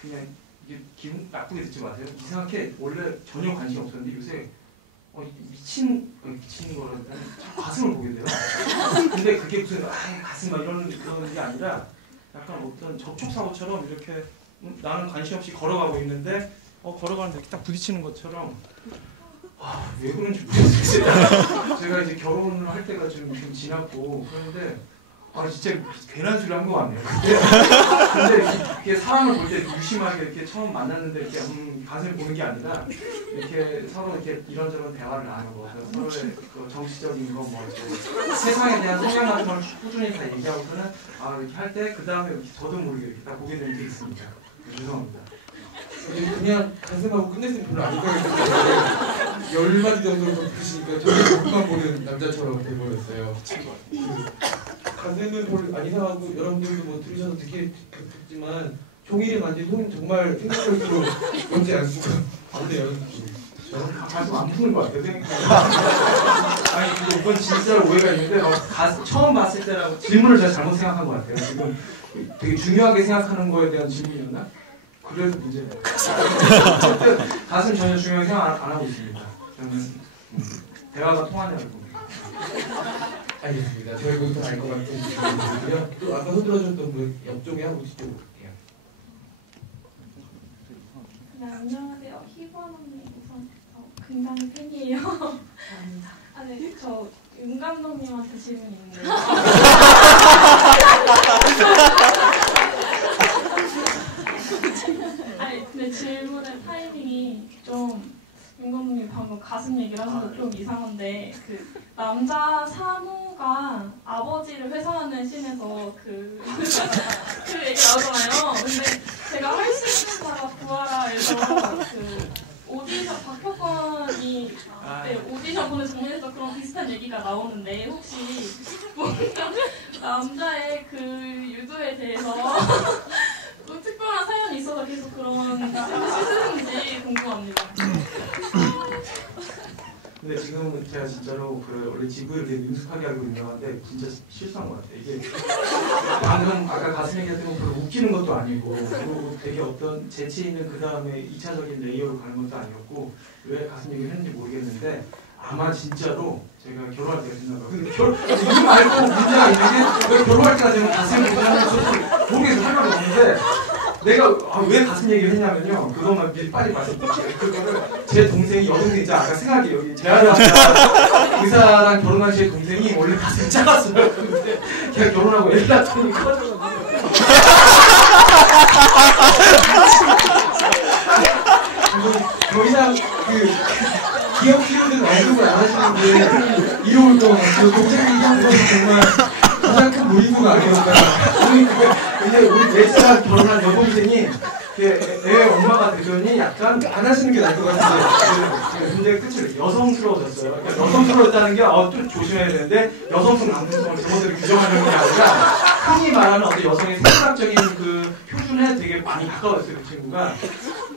그냥 이게 기분 나쁘게 듣지 마세요. 이상하게 원래 전혀 관심이 없었는데 요새 미친 거라는 가슴을 보게 돼요. 근데 그게 무슨 가슴 막 이런 그런 게 아니라 약간 어떤 접촉사고처럼 이렇게 나는 관심 없이 걸어가고 있는데 걸어가는데 이렇게 딱 부딪히는 것처럼 왜 그런지 모르겠어요. 제가 이제 결혼을 할 때가 좀 지났고 그런데 진짜 괜한 소리 한 거 같네요. 근데 이렇게 사람을 볼 때 유심하게 이렇게 처음 만났는데 이렇게 가슴을 보는 게 아니라 이렇게 서로 이렇게 이런저런 대화를 나누고 서로의 그 정치적인 거 세상에 대한 성향 같은 걸 꾸준히 다 얘기하고서는 이렇게 할 때 그 다음에 저도 모르게 이렇게 딱 보게 되는 게 있습니다. 죄송합니다. 그냥 가슴하고 끝냈으면 별로 안 좋아했는데 10마디 정도로 덧붙이니까 저는 목만 보는 남자처럼 돼버렸어요. 가슴은 별로 안 이상하고 여러분들도 뭐 들으셔서 느끼겠지만 종이를 만진 손 정말 생각할수록 뭔지 알 수가 없네요. 저는 가슴 안 푸는 것 같아요. 아니 근데 이건 진짜로 오해가 있는데 처음 봤을 때라고 질문을 제가 잘못 생각한 것 같아요. 지금 되게 중요하게 생각하는 거에 대한 질문이었나? 그래서 문제네요. 가슴 전혀 중요하게 생각 안 하고 있습니다. 저는 대화가 통하냐고. 알겠습니다. 저희 모두 알것 같은 분이고요. 또 아까 흔들어줬던 분 옆쪽에 하고 뒤쪽으로 볼게요. 네, 안녕하세요. 희번 언니 우선 굉장히 팬이에요. 아니 저 윤 감독님한테 질문 있는데요. 아니 근데 질문의 타이밍이 좀 윤 감독님 방금 가슴 얘기를 하셔서 좀 이상한데 그 남자 사무가 아버지를 회상하는 씬에서 그 얘기 나오잖아요. 근데 제가 할 수 있는 자가 구하라에서 그 오디션 박효건이 네, 오디션 보는 장면에서 그런 비슷한 얘기가 나오는데 혹시 뭔가 남자의 그 유도에 대해서 또 특별한 사연이 있어서 계속 그런 씻으는지 궁금합니다. 근데 지금은 제가 진짜로 그 원래 GV를 되게 능숙하게 알고 유명한데 진짜 실수한 것 같아요. 이게 방금 아까 가슴 얘기했던 건 별로 웃기는 것도 아니고 그리고 되게 어떤 재치 있는 그 다음에 2차적인 레이어로 가는 것도 아니었고 왜 가슴 얘기를 했는지 모르겠는데 아마 진짜로 제가 결혼할 때가 됐나 봐요. 근데 이거 말고 문제가 있는 게 왜 결혼할 때가 되면 가슴 얘기를 하면서 모르겠어요. 할 말이 없는데 내가 왜 가슴 얘기를 했냐면요. 그것만 빨리 말씀드릴게요. 그거를 제 동생이 여동생 있잖아. 아까 생각이 여기 재하랑 의사랑 결혼한 제 동생이 원래 가슴이 작았어요. 근데 걔가 결혼하고 애를 낳더니 커져가지고 더 이상 그 기억 키우는 언급을 안 하시는데 이러올 것 같아요. 동생이 얘기한 것은 정말 가장 큰 무리수가 아니었다. 근데 우리 넷째랑 결혼한 여동생이 애 엄마가 되더니 약간 안 하시는 게 나을 것 같은데 문제가 끝이 여성스러워졌어요. 그러니까 여성스러웠다는 게 좀 조심해야 되는데 여성성 남성성을 제멋대로 규정하는 게 아니라 흔히 말하는 어떤 여성의 생물학적인 그 표준에 되게 많이 가까웠어요. 그 친구가.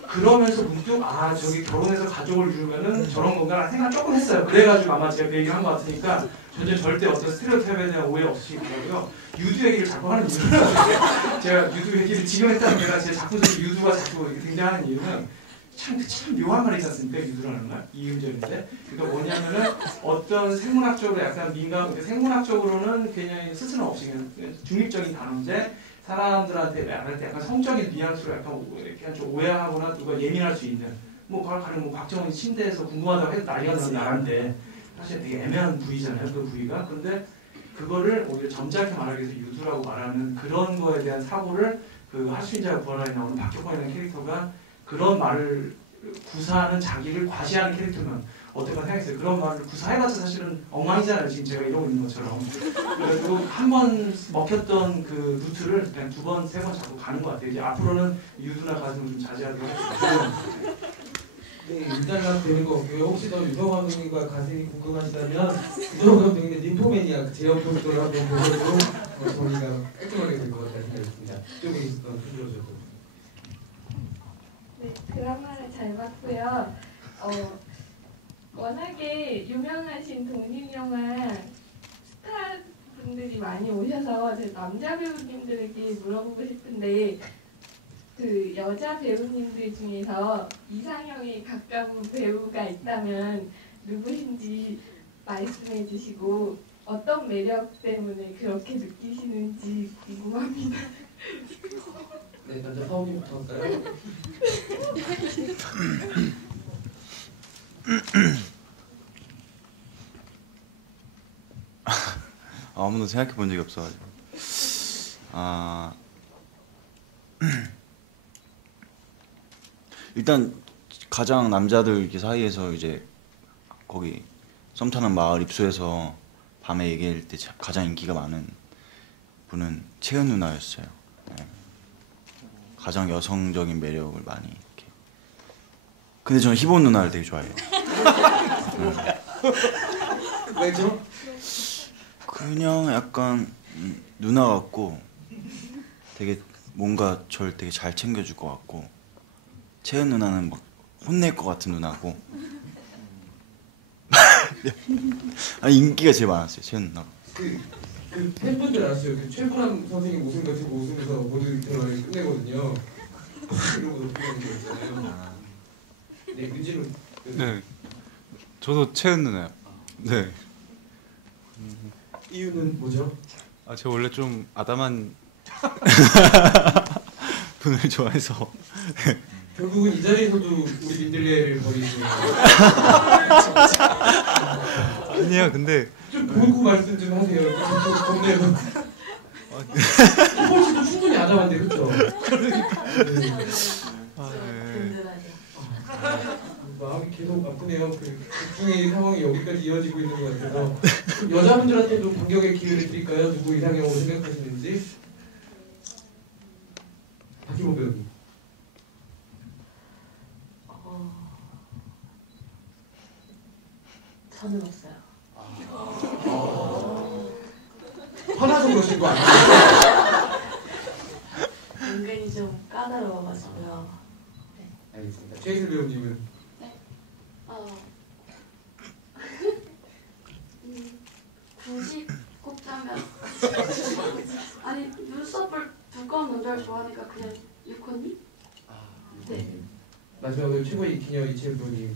그러면서 문득 저기 결혼해서 가족을 이루면은 저런 건가 생각 조금 했어요. 그래가지고 아마 제가 그 얘기를 한 것 같으니까 전혀 절대 어떤 스테레오타입에 대한 오해 없으시고요. 유두 얘기를 자꾸 하는 이유는 제가 유두 얘기를 지금 했다는 게 제 작품 속에 유두가 자꾸 등장하는 이유는 참 묘한 말이 있지 않습니까? 유두라는 말? 이음절인데 그러니까 뭐냐면은 어떤 생물학적으로 약간 생물학적으로는 그냥 스스럼 없이 그냥 중립적인 단어인데 사람들한테 말할 때 약간 성적인 뉘앙스로 약간 좀 오해하거나 누가 예민할 수 있는 가령 박정훈이 침대에서 궁금하다고 해도 난리가 나는 나라인데 사실 되게 애매한 부위잖아요. 그 부위가. 근데 그거를 오히려 점잖게 말하기 위해서 유두라고 말하는 그런 거에 대한 사고를 그 할수인자가 부활하에 나오는 박효건이라는 캐릭터가 그런 말을 구사하는 자기를 과시하는 캐릭터면 어떨까 생각했어요. 그런 말을 구사해봤자 사실은 엉망이잖아요. 지금 제가 이러고 있는 것처럼. 그래가지고 한 번 먹혔던 그 루트를 그냥 2번, 3번 잡고 가는 것 같아요. 이제 앞으로는 유두나 가슴을 좀 자제하도록 하겠습니다. 네, 일단은 되는 것 같고요. 혹시 더 유성 감독님과 가슴이 궁금하시다면 유성 감독님의 ним포매니아 제형 포스터를 한번 보셔도 정리가 깔끔하게 될 것 같다는 생각이 듭니다. 이쪽에 있었던 흔들어줘도. 네, 드라마를 잘 봤고요. 워낙에 유명하신 독립영화 스타분들이 많이 오셔서 제 남자 배우님들에게 물어보고 싶은데 그 여자 배우님들 중에서 이상형에 가까운 배우가 있다면 누구신지 말씀해 주시고 어떤 매력 때문에 그렇게 느끼시는지 궁금합니다. 네, 먼저 사오님부터 할까요? 아무도 생각해 본 적이 없어가지고. 일단 가장 남자들 이렇게 사이에서 이제 거기 썸 타는 마을 입구에서 밤에 얘기할 때 가장 인기가 많은 분은 채은 누나였어요. 네. 가장 여성적인 매력을 많이 이렇게. 근데 저는 희본 누나를 되게 좋아해요. 왜죠? 그냥 약간 누나 같고 되게 뭔가 저를 되게 잘 챙겨줄 것 같고 채은 누나는 막 혼낼 것 같은 누나고 아니 인기가 제일 많았어요. 채은 누나가. 그 팬분들 아시죠? 그 최불암 선생님 웃음 같은 거 웃으면서 모두 대화를 끝내거든요. 이러고 높이는 거 있잖아요. 네, 윤진우. 네, 저도 최은누나요. 네. 이유는 뭐죠? 아, 저 원래 좀 아담한 분을 좋아해서. 결국은 이 자리에서도 우리 민들레를 버리시는 아니에요, 근데 좀 보고 말씀 좀 하세요. 동네에서 폴씨도 충분히 아담한데 그렇죠? 마음이 계속 아프네요. 그 중의 상황이 여기까지 이어지고 있는 것 같아서 여자분들한테도 반격의 기회를 드릴까요? 누구 이상형으로 생각하시는지. 박희모 배우님. 저는 없어요. 화나서 그러신 거 아니에요? 은근히 좀 까다로워가지고요. 네. 알겠습니다. 최희슬 배우님은? 굳이 꼽자면 아니 눈썹을 두꺼운 남자를 좋아하니까 그냥 유코님? 네. 마지막으로 최고의 기녀 이채율 배우님.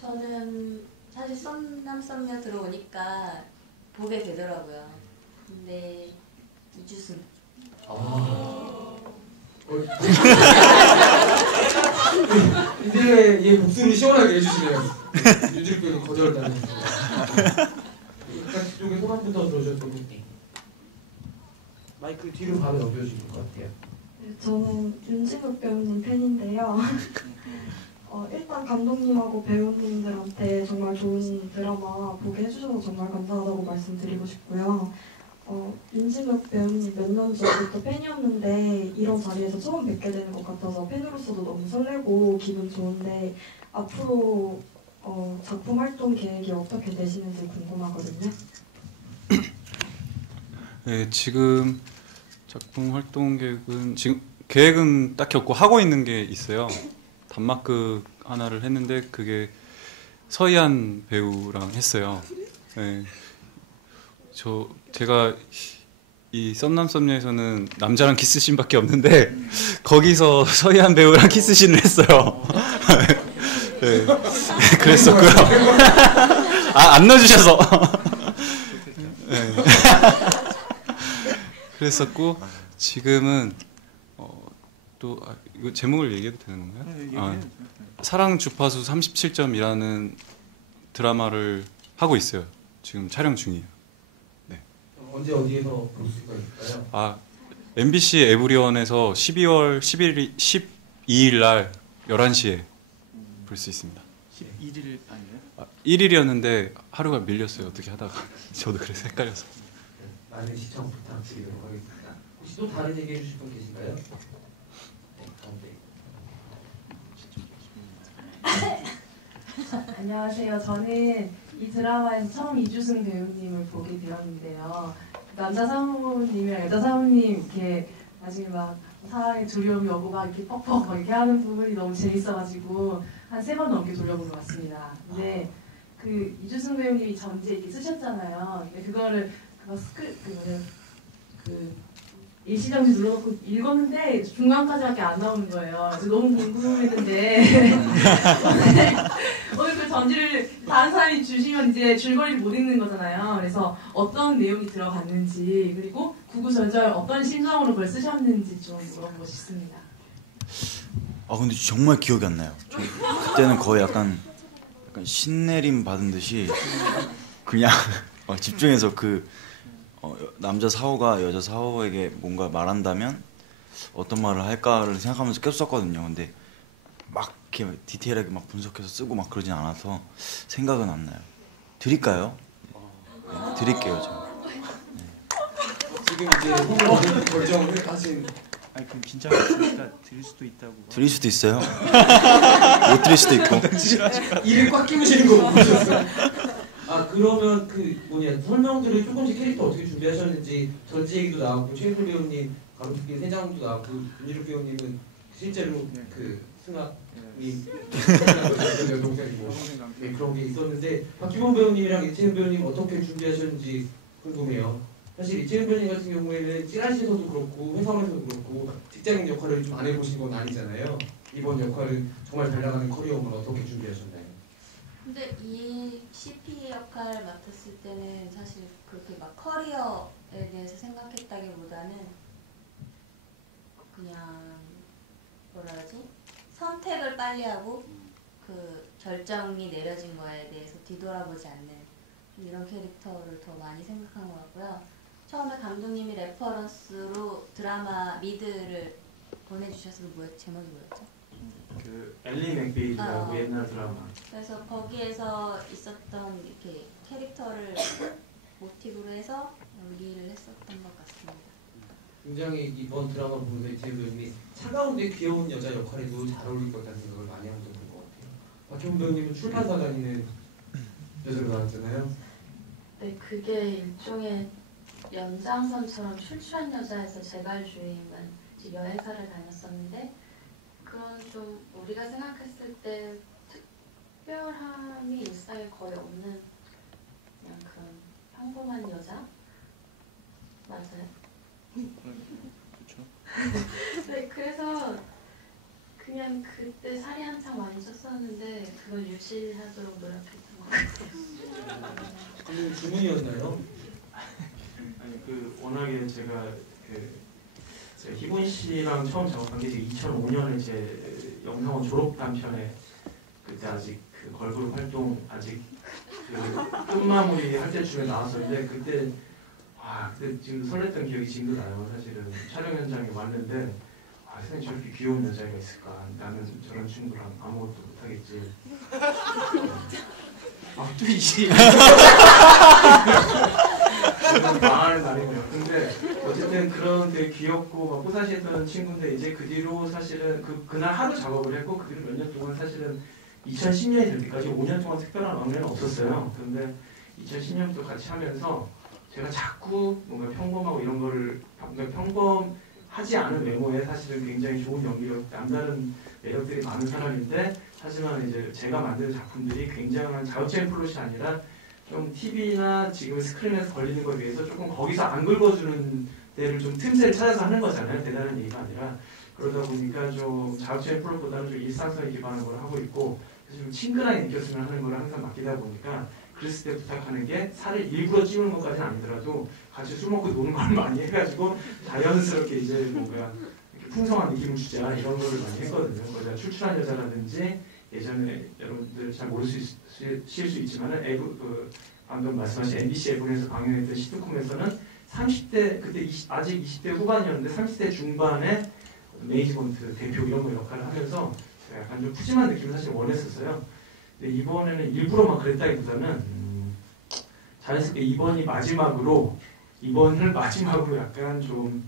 저는 사실 썸남 썸녀 들어오니까 보게 되더라고요. 근데 이주승. 이제 얘 목소리 시원하게 해주시네요. 윤지르 배우님 거절을 당하셨습니다. 그쪽에 소감부터 들어주셨고 마이크 뒤로 바로 넘겨주실 것 같아요. 네, 저는 윤진욱 배우님 팬인데요. 일단 감독님하고 배우님들한테 정말 좋은 드라마 보게 해주셔서 정말 감사하다고 말씀드리고 싶고요. 윤진욱 배우님 몇 년 전부터 팬이었는데 이런 자리에서 처음 뵙게 되는 것 같아서 팬으로서도 너무 설레고 기분 좋은데 앞으로 작품 활동 계획이 어떻게 되시는지 궁금하거든요. 네, 지금 작품 활동 계획은 딱히 없고 하고 있는 게 있어요. 단막극 하나를 했는데 그게 서희안 배우랑 했어요. 네. 제가 이 썸남 썸녀에서는 남자랑 키스씬밖에 없는데 거기서 서희안 배우랑 키스씬을 했어요. 네. 그랬었고요. 안 넣어주셔서. 네. 그랬었고 지금은 이거 제목을 얘기해도 되는 건가요? 사랑 주파수 37점이라는 드라마를 하고 있어요. 지금 촬영 중이에요. 네. 언제 어디에서 볼 수가 있을까요? MBC 에브리원에서 12월 12일 날 11시에 볼 수 있습니다. 11일 아니에요? 1일이었는데 하루가 밀렸어요. 어떻게 하다가 저도 그래서 헷갈려서. 많은 시청 부탁드리도록 하겠습니다. 혹시 또 다른 얘기 해주실 분 계신가요? 안녕하세요. 저는 이 드라마에서 처음 이주승 배우님을 보게 되었는데요. 남자 사모님이랑 여자 사모님 이렇게 나중에 막 사랑의 두려움이 오고 막 이렇게 퍽퍽 막 이렇게 하는 부분이 너무 재밌어가지고 한 3번 넘게 돌려본 것 같습니다. 근데 그 이주승 배우님이 전제 이렇게 쓰셨잖아요. 근데 그거를 일시정지 눌러놓고 읽었는데 중간까지밖에 안 나오는 거예요. 그래서 너무 궁금했는데 오늘 그 전지를 다른 사람이 주시면 이제 줄거리를 못 읽는 거잖아요. 그래서 어떤 내용이 들어갔는지 그리고 구구절절 어떤 심정으로 그걸 쓰셨는지 좀 물어보고 싶습니다. 근데 정말 기억이 안 나요. 그때는 거의 약간 신내림 받은 듯이 그냥 집중해서 남자 사호가 여자 사호에게 뭔가 말한다면 어떤 말을 할까를 생각하면서 계속 썼거든요. 근데 막 이렇게 디테일하게 막 분석해서 쓰고 막 그러진 않아서 생각은 안 나요. 드릴까요? 네, 드릴게요, 저. 지금 이제 후보 결정을 하신. 아니 그럼 긴장하니까 드릴 수도 있다고. 드릴 수도 있어요. 못 드릴 수도 있고. 이를 꽉 끼우시는 거 보셨어요? 그러면 설명들을 조금씩 캐릭터 어떻게 준비하셨는지 전지 얘기도 나왔고 최희슬 배우님, 가로수길 세장도 나왔고 윤지루 배우님은 실제로 승학님 여동생이고 그런 게 있었는데 박기범 배우님이랑 이채윤 배우님 어떻게 준비하셨는지 궁금해요. 사실 이채윤 배우님 같은 경우에는 찌라시에서도 그렇고 회사원에서도 그렇고 직장인 역할을 좀 안 해보신 건 아니잖아요. 이번 역할은 정말 잘 나가는 커리어만 어떻게 준비하셨나요? 근데 이 CP 역할을 맡았을 때는 사실 그렇게 막 커리어에 대해서 생각했다기보다는 그냥 뭐라 하지? 선택을 빨리 하고 그 결정이 내려진 거에 대해서 뒤돌아보지 않는 이런 캐릭터를 더 많이 생각한 것 같고요. 처음에 감독님이 레퍼런스로 드라마 미드를 보내주셨을 때 제목이 뭐였죠? 그 엘리 맥베이드라고 옛날 드라마. 그래서 거기에서 있었던 이렇게 캐릭터를 모티브로 해서 연기를 했었던 것 같습니다. 굉장히 이번 드라마 보면서 이채윤 배우님이 차가운데 귀여운 여자 역할에도 잘 어울릴 것 같다는 생각을 많이 하고 있는 것 같아요. 박혜원 배우님은 출판사 다니는 여자로 나왔잖아요. 네, 그게 일종의 연장선처럼 출출한 여자에서 재발주의만 여행사를 다녔었는데 그런 좀 우리가 생각했을 때 특별함이 일상에 거의 없는 그냥 그런 평범한 여자? 맞아요? 그렇죠. 네, 그래서 그냥 그때 살이 한창 많이 쪘었는데 그걸 유지하도록 노력했던 것 같아요. 그럼 주문이었나요? 아니 그 워낙에 제가 희본 씨랑 처음 작업한 게 2005년에 제 영상원 졸업 단편에 그때 아직 그 걸그룹 활동 아직 그 끝마무리 할 때쯤에 나왔었는데 그때 지금도 설렜던 기억이 지금도 나요. 사실은 촬영 현장에 왔는데 세상에 저렇게 귀여운 여자애가 있을까? 나는 저런 친구랑 아무것도 못하겠지. 뚜이지. 망하는 날이네요. 근데 어쨌든 그런 되게 귀엽고 막 뽀사시했던 친구인데 이제 그 뒤로 사실은 그날 하루 작업을 했고 그 뒤로 몇 년 동안 사실은 2010년이 될 때까지 5년 동안 특별한 막내는 없었어요. 그런데 2010년부터 같이 하면서 제가 자꾸 뭔가 평범하고 이런 거를 평범하지 않은 외모에 사실은 굉장히 좋은 연기력, 남다른 매력들이 많은 사람인데 하지만 이제 제가 만든 작품들이 굉장한 자극적인 플롯이 아니라 좀 TV나 지금 스크린에서 걸리는 거에 비해서 조금 거기서 안 긁어주는 데를 좀 틈새를 찾아서 하는 거잖아요. 대단한 얘기가 아니라. 그러다 보니까 좀 자극적인 플롯보다는 좀 일상성에 기반한 걸 하고 있고 그래서 좀 친근하게 느꼈으면 하는 걸 항상 맡기다 보니까 그랬을 때 부탁하는 게 살을 일부러 찌우는 것까지는 아니더라도 같이 술 먹고 노는 걸 많이 해가지고 자연스럽게 이제 뭔가 이렇게 풍성한 느낌을 주자 이런 거를 많이 했거든요. 거기다 출출한 여자라든지 예전에 여러분들 잘 모르실 수 있지만은 방금 말씀하신 MBC 에본에서 방영했던 시트콤에서는 30대 그때 아직 20대 후반이었는데 30대 중반에 메이지먼트 대표 이런 거 역할을 하면서 제가 약간 좀 푸짐한 느낌을 사실 원했었어요. 근데 이번에는 일부러 막 그랬다기보다는 자연스럽게 이번을 마지막으로 약간 좀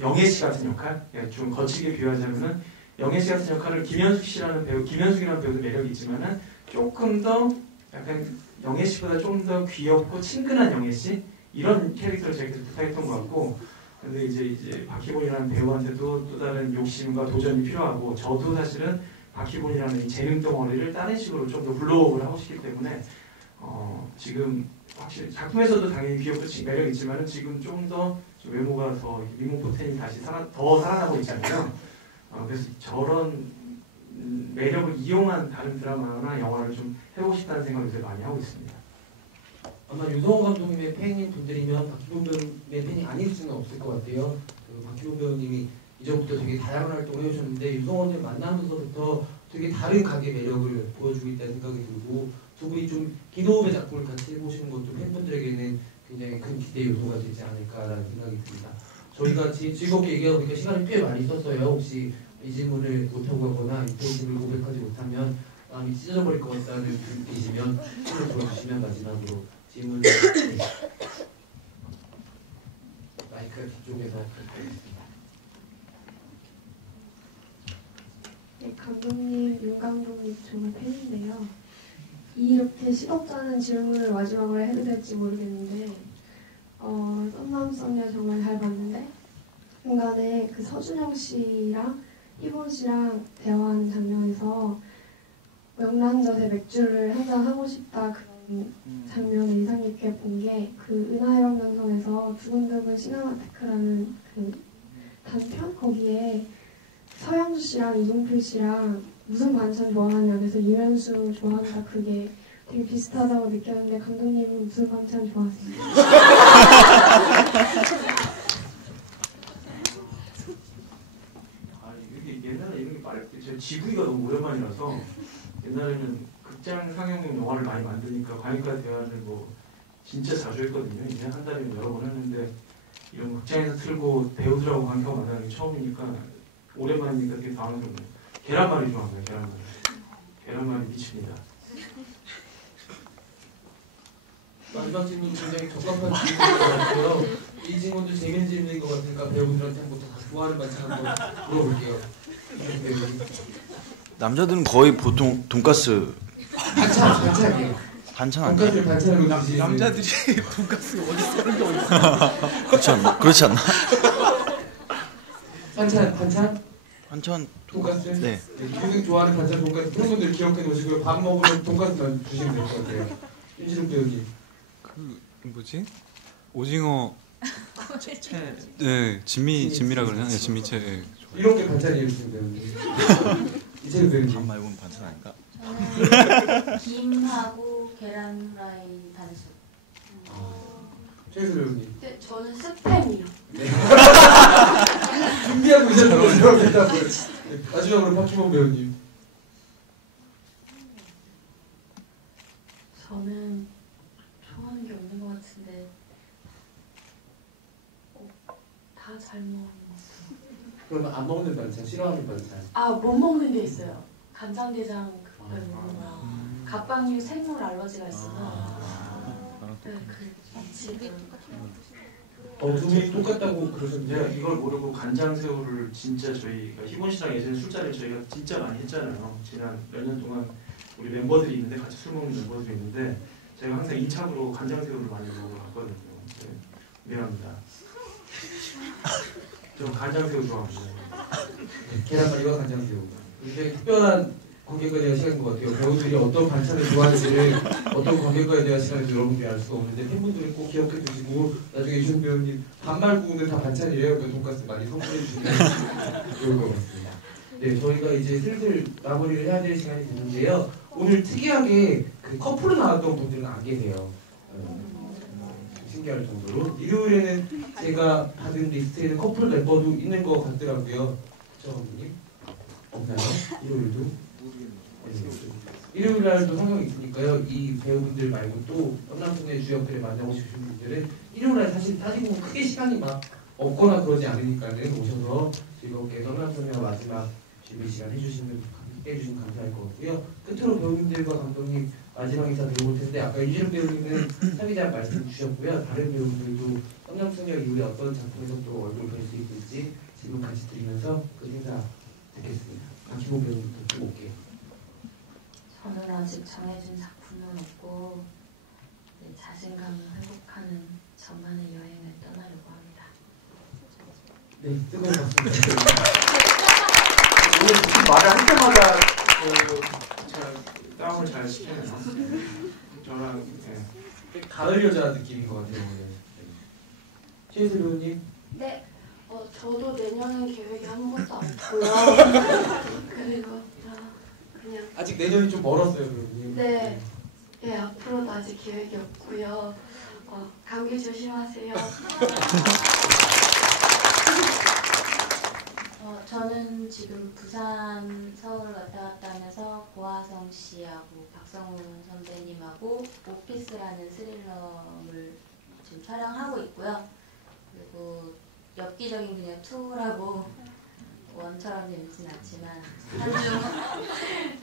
영애 씨 같은 역할, 좀 거칠게 비유하자면은 영애 씨 같은 역할을 김현숙이라는 배우도 매력이 있지만은 조금 더 약간 영애 씨보다 좀 더 귀엽고 친근한 영애 씨 이런 캐릭터를 제가 부탁했던 것 같고, 근데 이제 박희본이라는 배우한테도 또 다른 욕심과 도전이 필요하고 저도 사실은 박희본이라는 이 재능 덩어리를 다른 식으로 좀 더 블로우업을 하고 싶기 때문에 지금 확실히 작품에서도 당연히 귀엽고 매력 있지만은 지금 좀 더 외모가 더 미모 포텐이 다시 더 살아나고 있잖아요. 그래서 저런 매력을 이용한 다른 드라마나 영화를 좀 해보고 싶다는 생각을 되게 많이 하고 있습니다. 아마 유성호 감독님의 팬인 분들이면 박희본 배우님의 팬이 아닐 수는 없을 것 같아요. 박희본 배우님이 이전부터 되게 다양한 활동을 해오셨는데 유성호님 만나면서부터 되게 다른 각의 매력을 보여주고 있다는 생각이 들고 두 분이 좀 기도의 작품을 같이 해보시는 것도 팬분들에게는 굉장히 큰 기대 요소가 되지 않을까라는 생각이 듭니다. 저희가 즐겁게 얘기하고 보니까 시간이 꽤 많이 썼어요. 혹시 이 질문을 못하고 가거나 이 페이지를 고백하지 못하면 마음이 찢어져버릴 것 같다는 분 계시면 손을 들어주시면 마지막으로 질문을 마이크가 뒤쪽에서 부탁드리겠습니다. 네, 감독님, 윤 감독님 정말 팬인데요. 이렇게 시덥지 않은 질문을 마지막으로 해도 될지 모르겠는데 썸남 썸녀 정말 잘 봤는데 중간에 그 서준영 씨랑 희본 씨랑 대화하는 장면에서 명란젓에 맥주를 한잔 하고 싶다 그런 장면을 인상 깊게 본 게 그 은하열 두근두근 시네마테크라는 그 단편 거기에 서양수 씨랑 이종필 씨랑 무슨 반찬 좋아하냐 그래서 이면수 좋아한다 그게 되게 비슷하다고 느꼈는데 감독님은 무슨 반찬 좋아하세요? 옛날에 이런 게 말했을 때 제가 GV가 너무 오랜만이라서 옛날에는 극장 상영용 영화를 많이 만드니까 관객과 대화를 뭐 진짜 자주 했거든요. 이제 한 달에 여러 번 했는데 이런 극장에서 틀고 배우들하고 관객하고 만나는 게 처음이니까 오랜만이니까 되게 당황스럽네요. 계란말이 좋아합니다. 계란말이. 계란말이 미칩니다. 마지막 질문 굉장히 적합한 질문인 것 같고요. 이 질문도 재밌는 질문인 것 같으니까 배우들한테 한번 다 좋아하는 반찬 한번 물어볼게요. 남자들은 거의 보통 돈가스 반찬이에요. 반찬 아니에요? 돈가스를 반찬으로 드시는 남자들이 돈가스가 어디 쓰는 게 어딨어? 그렇지 않나? 그렇지 않나? 반찬? 돈가스? 네. 교수님 좋아하는 반찬 돈가스 팬분들 기억해 놓으시고요. 밥 먹으면 돈가스만 주시면 될 것 같아요. 윤지룡 배우님. 그 뭐지? 오징어 네 진미라 그러나? 네 진미채. 네. 이런 게 반찬이에요, 지금 배우님. 이채로 배우님. 밥 말고는 반찬 아닌가? 저는 김하고 계란 후라이 반숙. 최수 배우님. 네, 저는 스팸이요. 네. 준비하고 있었다고 마지막으로 박주범 배우님. 저는 좋아하는 게 없는 것 같은데 다 잘 먹는 것 같아요. 그러면 안 먹는 반찬, 싫어하는 반찬. 못 먹는 게 있어요. 간장게장 그거 먹는 거. 갑각류 생물 알러지가 있어서. 네, 그 지금. 두 분이 똑같다고 그러셨는데 제가 이걸 모르고 간장새우를 진짜 저희가 희곤 씨랑 예전에 술자리를 저희가 진짜 많이 했잖아요. 지난 몇 년 동안 우리 멤버들이 있는데 같이 술 먹는 멤버들이 있는데 제가 항상 2차로 간장새우를 많이 먹어봤거든요. 네, 미안합니다. 저 간장새우 좋아합니다. 계란말이와 간장새우. 굉장히 특별한 관객과에 대한 시간인 것 같아요. 배우들이 어떤 반찬을 좋아하는지를 어떤 관객과에 대한 시간인지 여러분들이 알 수가 없는데 팬분들이 꼭 기억해 두시고 나중에 이준 배우님 반말 구우는 다 반찬이래요. 그 돈가스 많이 선물해 주시면 좋을 것 같습니다. 네, 저희가 이제 슬슬 마무리를 해야 될 시간이 됐는데요. 오늘 특이하게 그 커플로 나왔던 분들은 안 계세요. 신기할 정도로. 일요일에는 제가 받은 리스트에는 커플 멤버도 있는 것 같더라고요. 그쵸, 감독님? 없나요? 일요일도? 일요일 날도 상영이 있으니까요. 이 배우분들 말고 또 썸남편의 주역들을 만나고 싶으신 분들은 일요일 날 사실 따지고 보면 크게 시간이 막 없거나 그러지 않으니까는 오셔서 즐겁게 썸남편의 마지막 준비 시간 해주시면 감사할 것 같고요. 끝으로 배우님들과 감독님 마지막 인사 드려볼 텐데 아까 유지룡 배우님은 사귀자 말씀 주셨고요. 다른 배우분들도 썸남소녀 이후에 어떤 작품에서 또 얼굴 뵐 수 있을지 질문 같이 드리면서 그 인사 듣겠습니다. 박희모 배우님부터 쭉 올게요. 저는 아직 정해진 작품은 없고 자신감을 회복하는 저만의 여행을 떠나려고 합니다. 네, 뜨거운 박수. 오늘 말을 할 때마다 다운을 잘 시켜요. 저랑 가을 여자 느낌인 것 같아요 오늘. 최수 배우님. 네, 저도 내년은 계획이 아무것도 없고요. 그리고 그냥 아직 내년이 좀 멀었어요 배우님. 네, 앞으로도 아직 계획이 없고요. 감기 조심하세요. 저는 지금 부산, 서울 왔다 갔다 하면서 고하성 씨하고 박성훈 선배님하고 오피스라는 스릴러를 지금 촬영하고 있고요. 그리고 엽기적인 그녀 2라고 원처럼 재밌진 않지만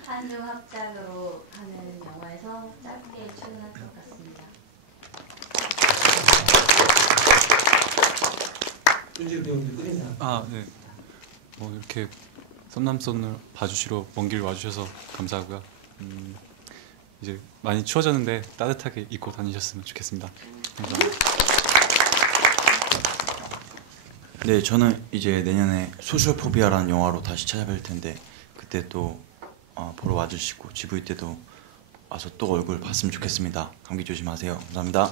한중 합작으로 하는 영화에서 짧게 출연할 것 같습니다. 윤지룡 배우님 끝인사. 네. 뭐 이렇게 썸남썸을 봐주시러 먼 길 와주셔서 감사하고요. 이제 많이 추워졌는데 따뜻하게 입고 다니셨으면 좋겠습니다. 감사합니다. 네, 저는 이제 내년에 소셜포비아라는 영화로 다시 찾아뵐 텐데 그때 또 보러 와주시고 GV 때도 와서 또 얼굴 봤으면 좋겠습니다. 감기 조심하세요. 감사합니다.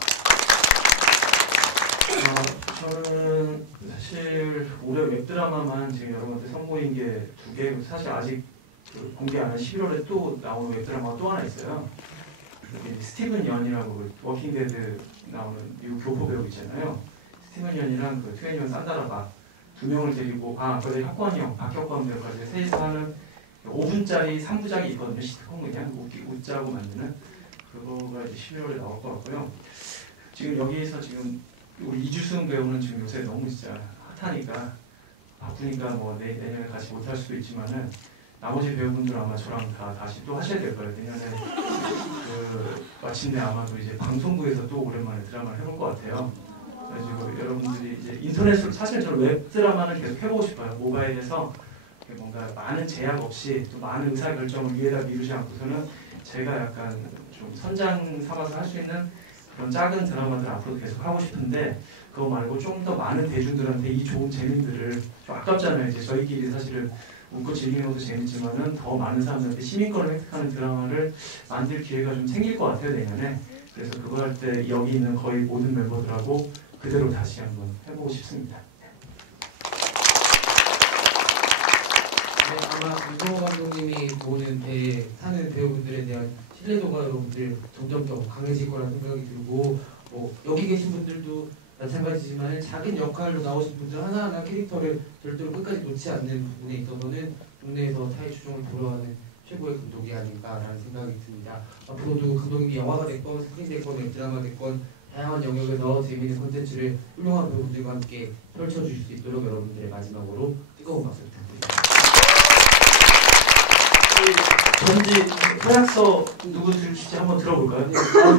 저는 사실 올해 웹드라마만 지금 여러분한테 선보인 게 2개, 사실 아직 그 공개 안 한 11월에 또 나오는 웹드라마가 또 하나 있어요. 스티븐 연이라고 그 워킹데드 나오는 미국 교포 배우 있잖아요. 스티븐 연이랑 그 트웨니언 산다라가 2명을 데리고 거기 혁관이 형, 박혁관 배우까지 셋이서 하는 5분짜리 3부작이 있거든요. 시트콤 그냥 웃자고 만드는 그거가 이제 11월에 나올 것 같고요. 지금 여기서 지금 우리 이주승 배우는 지금 요새 너무 진짜 핫하니까 바쁘니까 뭐 내년에 같이 못할 수도 있지만은 나머지 배우분들 아마 저랑 다시 또 하셔야 될 거예요. 내년에 마침내 아마도 이제 방송국에서 또 오랜만에 드라마를 해볼 것 같아요. 그래가지고 여러분들이 이제 인터넷으로 사실 저는 웹 드라마를 계속 해보고 싶어요. 모바일에서 뭔가 많은 제약 없이 또 많은 의사 결정을 위에다 미루지 않고서는 제가 약간 좀 선장 삼아서 할 수 있는 그런 작은 드라마들 앞으로 계속 하고 싶은데 그거 말고 좀 더 많은 대중들한테 이 좋은 재미들을 좀 아깝잖아요. 이제 저희끼리 사실은 웃고 즐기는 것도 재밌지만은 더 많은 사람들한테 시민권을 획득하는 드라마를 만들 기회가 좀 생길 것 같아요, 내년에. 그래서 그거 할 때 여기 있는 거의 모든 멤버들하고 그대로 다시 한번 해보고 싶습니다. 네, 아마 윤성호 감독님이 보는 사는 배우분들에 대한 신뢰도가 여러분들 점점 더 강해질 거라는 생각이 들고 여기 계신 분들도 마찬가지지만 작은 역할로 나오신 분들 하나하나 캐릭터를 절대로 끝까지 놓지 않는 부분에 있어서는 국내에서 타의 추종을 불허하는 최고의 감독이 아닌가라는 생각이 듭니다. 앞으로도 감독님이 영화가 됐건 스크린 됐건 웹드라마 됐건 다양한 영역에서 재미있는 콘텐츠를 훌륭한 배우분들과 함께 펼쳐주실 수 있도록 여러분들의 마지막으로 뜨거운 박수 부탁드립니다. 전지 서약서 누구 들으실지 한번 들어볼까요?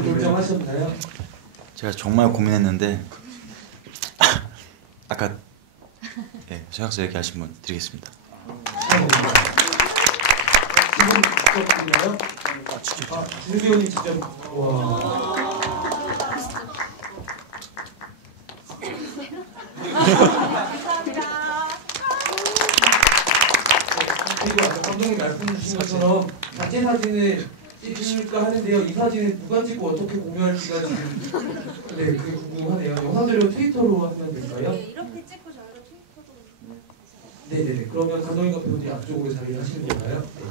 결정하셨나요? 제가 정말 고민했는데 아까 서약서 얘기하신 분 드리겠습니다. 지금 직접 드리나요? 준비원님 직접. 와. 그리고 아까 감독님 말씀 주신 것처럼 자체 사진을 찍을까 하는데요. 이 사진을 누가 찍고 어떻게 공유할지가 지금 그게 궁금하네요. 영상들로 트위터로 하면 될까요? 네, 이렇게 찍고 저희가 트위터로. 네네네. 그러면 감독님과 배우들이 앞쪽으로 자리를 하시는 건가요? 네.